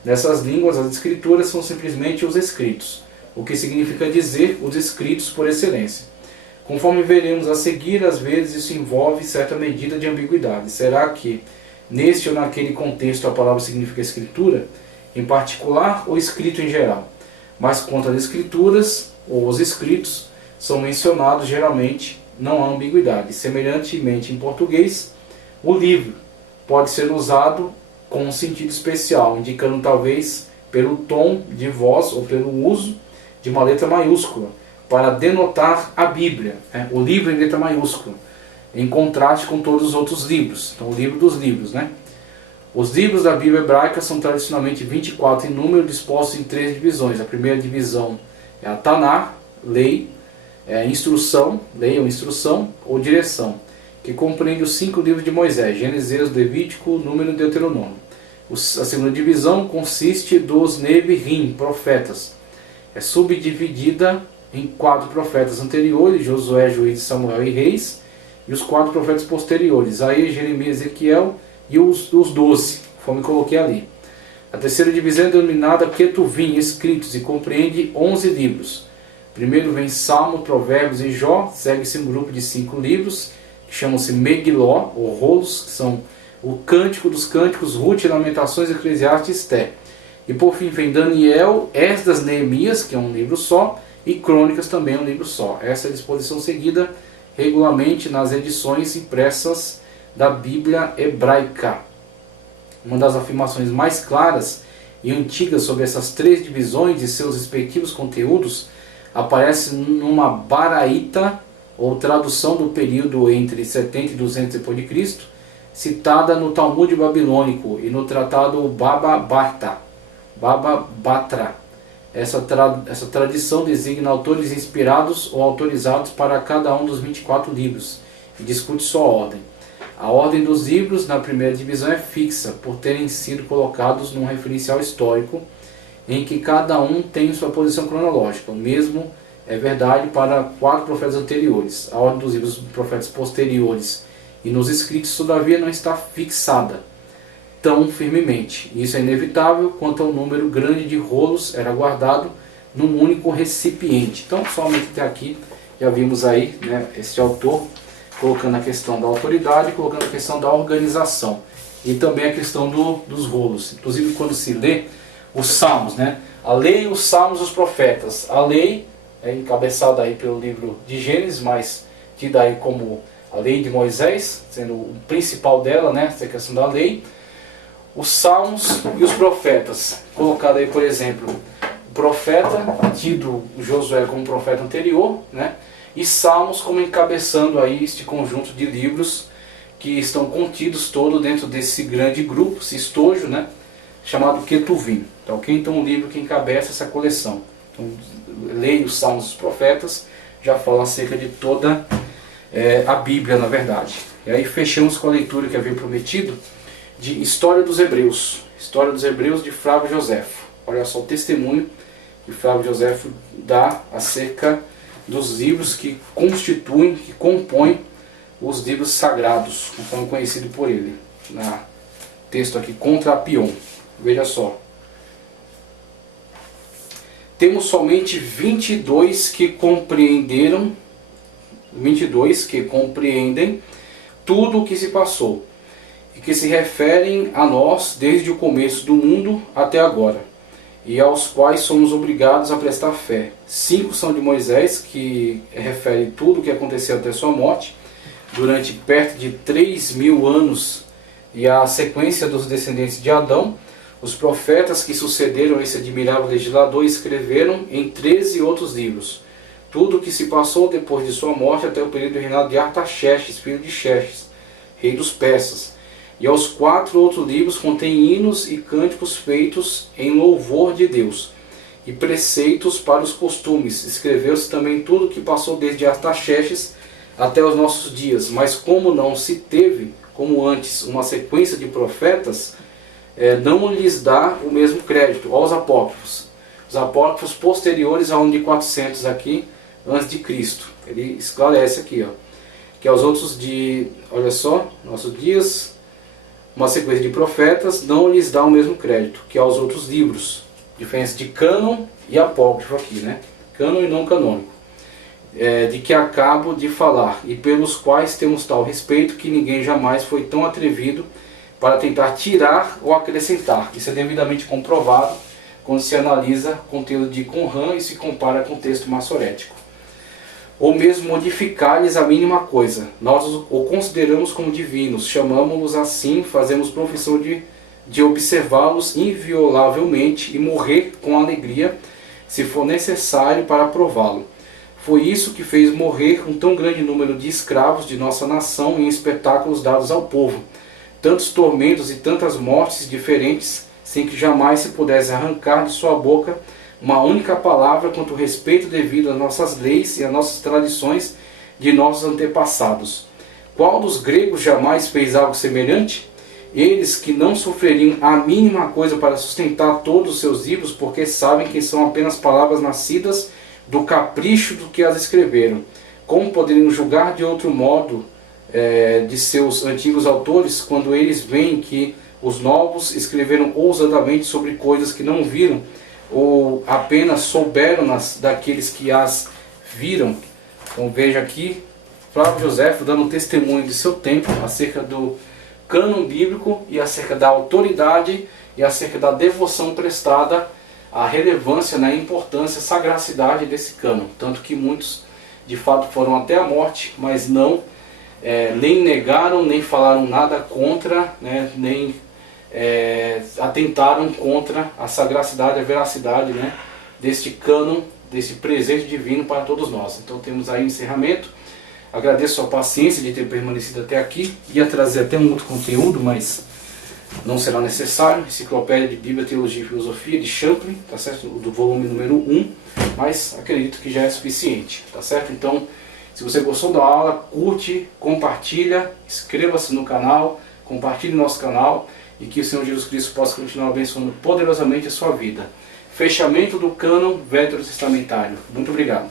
Nessas línguas, as escrituras são simplesmente os escritos, o que significa dizer os escritos por excelência. Conforme veremos a seguir, às vezes isso envolve certa medida de ambiguidade. Será que neste ou naquele contexto a palavra significa escritura, em particular, ou escrito em geral? Mas quanto às escrituras, ou os escritos, são mencionados geralmente, não há ambiguidade. Semelhantemente em português, o livro pode ser usado com um sentido especial, indicando talvez pelo tom de voz ou pelo uso de uma letra maiúscula, para denotar a Bíblia, o livro em letra maiúscula, em contraste com todos os outros livros. Então, o livro dos livros, Os livros da Bíblia hebraica são tradicionalmente 24 em número, dispostos em 3 divisões. A primeira divisão é a Taná, lei, instrução, lei ou instrução, ou direção, que compreende os 5 livros de Moisés: Gênesis, Levítico, Número e Deuteronômio. A segunda divisão consiste dos Neviim, profetas. É subdividida em 4 profetas anteriores: Josué, Juízes, Samuel e Reis, e os 4 profetas posteriores: Isaías, Jeremias, Ezequiel e os 12, conforme coloquei ali. A terceira divisão é denominada Ketuvim, escritos, e compreende 11 livros. Primeiro vem Salmo, Provérbios e Jó, segue-se um grupo de 5 livros, que chamam-se Megiló, ou rolos, que são o Cântico dos Cânticos, Ruth, Lamentações, Eclesiastes e Esté. E por fim vem Daniel, Esdras, Neemias, que é um livro só, e Crônicas também é um livro só. Essa é a disposição seguida regularmente nas edições impressas da Bíblia hebraica. Uma das afirmações mais claras e antigas sobre essas três divisões e seus respectivos conteúdos aparece numa baraita, ou tradução do período entre 70 e 200 d.C., citada no Talmud babilônico e no tratado Baba Batra. Essa tradição designa autores inspirados ou autorizados para cada um dos 24 livros e discute sua ordem. A ordem dos livros na primeira divisão é fixa, por terem sido colocados num referencial histórico em que cada um tem sua posição cronológica. O mesmo é verdade para 4 profetas anteriores. A ordem dos livros dos profetas posteriores e nos escritos, todavia, não está fixada tão firmemente. Isso é inevitável quanto ao número grande de rolos era guardado num único recipiente. Então, somente até aqui, já vimos aí, né, esse autor colocando a questão da autoridade, colocando a questão da organização e também a questão dos rolos. Inclusive, quando se lê os salmos, né, a lei, os salmos, os profetas. A lei é encabeçada aí pelo livro de Gênesis, mas tida aí como a lei de Moisés, sendo o principal dela, né, essa questão da lei. Os salmos e os profetas, colocado aí, por exemplo, o profeta, tido Josué como profeta anterior, né, e salmos como encabeçando aí este conjunto de livros que estão contidos todo dentro desse grande grupo, esse estojo, né, chamado Ketuvim. Então, então o livro que encabeça essa coleção. Então, leia os salmos dos profetas, já fala acerca de toda a Bíblia, na verdade. E aí fechamos com a leitura que havia prometido, de História dos Hebreus. História dos Hebreus de Flávio Joséfo. Olha só o testemunho que Flávio Joséfo dá acerca dos livros que constituem, que compõem os livros sagrados, conforme conhecido por ele. Na texto aqui, Contra Apion. Veja só. Temos somente 22 que compreendem tudo o que se passou e que se referem a nós desde o começo do mundo até agora, e aos quais somos obrigados a prestar fé. 5 são de Moisés, que refere tudo o que aconteceu até sua morte, durante perto de 3.000 anos, e a sequência dos descendentes de Adão. Os profetas que sucederam esse admirável legislador escreveram em 13 outros livros tudo o que se passou depois de sua morte até o período do reinado de Artaxerxes, filho de Xerxes, rei dos persas. E aos 4 outros livros contém hinos e cânticos feitos em louvor de Deus, e preceitos para os costumes. Escreveu-se também tudo o que passou desde Artaxerxes até os nossos dias. Mas como não se teve, como antes, uma sequência de profetas, não lhes dá o mesmo crédito aos apócrifos. Os apócrifos posteriores ao ano de 400 aqui, antes de Cristo. Ele esclarece aqui, ó, que aos outros de, olha só, nossos dias, uma sequência de profetas não lhes dá o mesmo crédito que aos outros livros. Diferença de cânon e apócrifo aqui, né? Cânon e não canônico. De que acabo de falar, e pelos quais temos tal respeito que ninguém jamais foi tão atrevido para tentar tirar ou acrescentar. Isso é devidamente comprovado quando se analisa o conteúdo de Qumran e se compara com o texto massorético. Ou mesmo modificar-lhes a mínima coisa. Nós o consideramos como divinos, chamamos-los assim, fazemos profissão de observá-los inviolavelmente e morrer com alegria, se for necessário, para prová-lo. Foi isso que fez morrer um tão grande número de escravos de nossa nação em espetáculos dados ao povo. Tantos tormentos e tantas mortes diferentes, sem que jamais se pudesse arrancar de sua boca uma única palavra quanto ao respeito devido às nossas leis e às nossas tradições de nossos antepassados. Qual dos gregos jamais fez algo semelhante? Eles que não sofreriam a mínima coisa para sustentar todos os seus livros, porque sabem que são apenas palavras nascidas do capricho do que as escreveram. Como poderiam julgar de outro modo de seus antigos autores, quando eles veem que os novos escreveram ousadamente sobre coisas que não viram, ou apenas souberam daqueles que as viram? Então veja aqui Flávio Joséfo dando testemunho de seu tempo acerca do cânon bíblico e acerca da autoridade e acerca da devoção prestada, a relevância, né, a importância, a sagracidade desse cânon. Tanto que muitos de fato foram até a morte, mas não nem negaram, nem falaram nada contra, né, nem atentaram contra a sagracidade, a veracidade, né, deste cânon, desse presente divino para todos nós. Então temos aí o encerramento. Agradeço a paciência de ter permanecido até aqui. Ia trazer até um outro conteúdo, mas não será necessário. Enciclopédia de Bíblia, Teologia e Filosofia de Champlin, tá certo? Do volume número 1, mas acredito que já é suficiente, tá certo? Então, se você gostou da aula, curte, compartilha, inscreva-se no canal, compartilhe nosso canal e que o Senhor Jesus Cristo possa continuar abençoando poderosamente a sua vida. Fechamento do cânon veterotestamentário. Muito obrigado.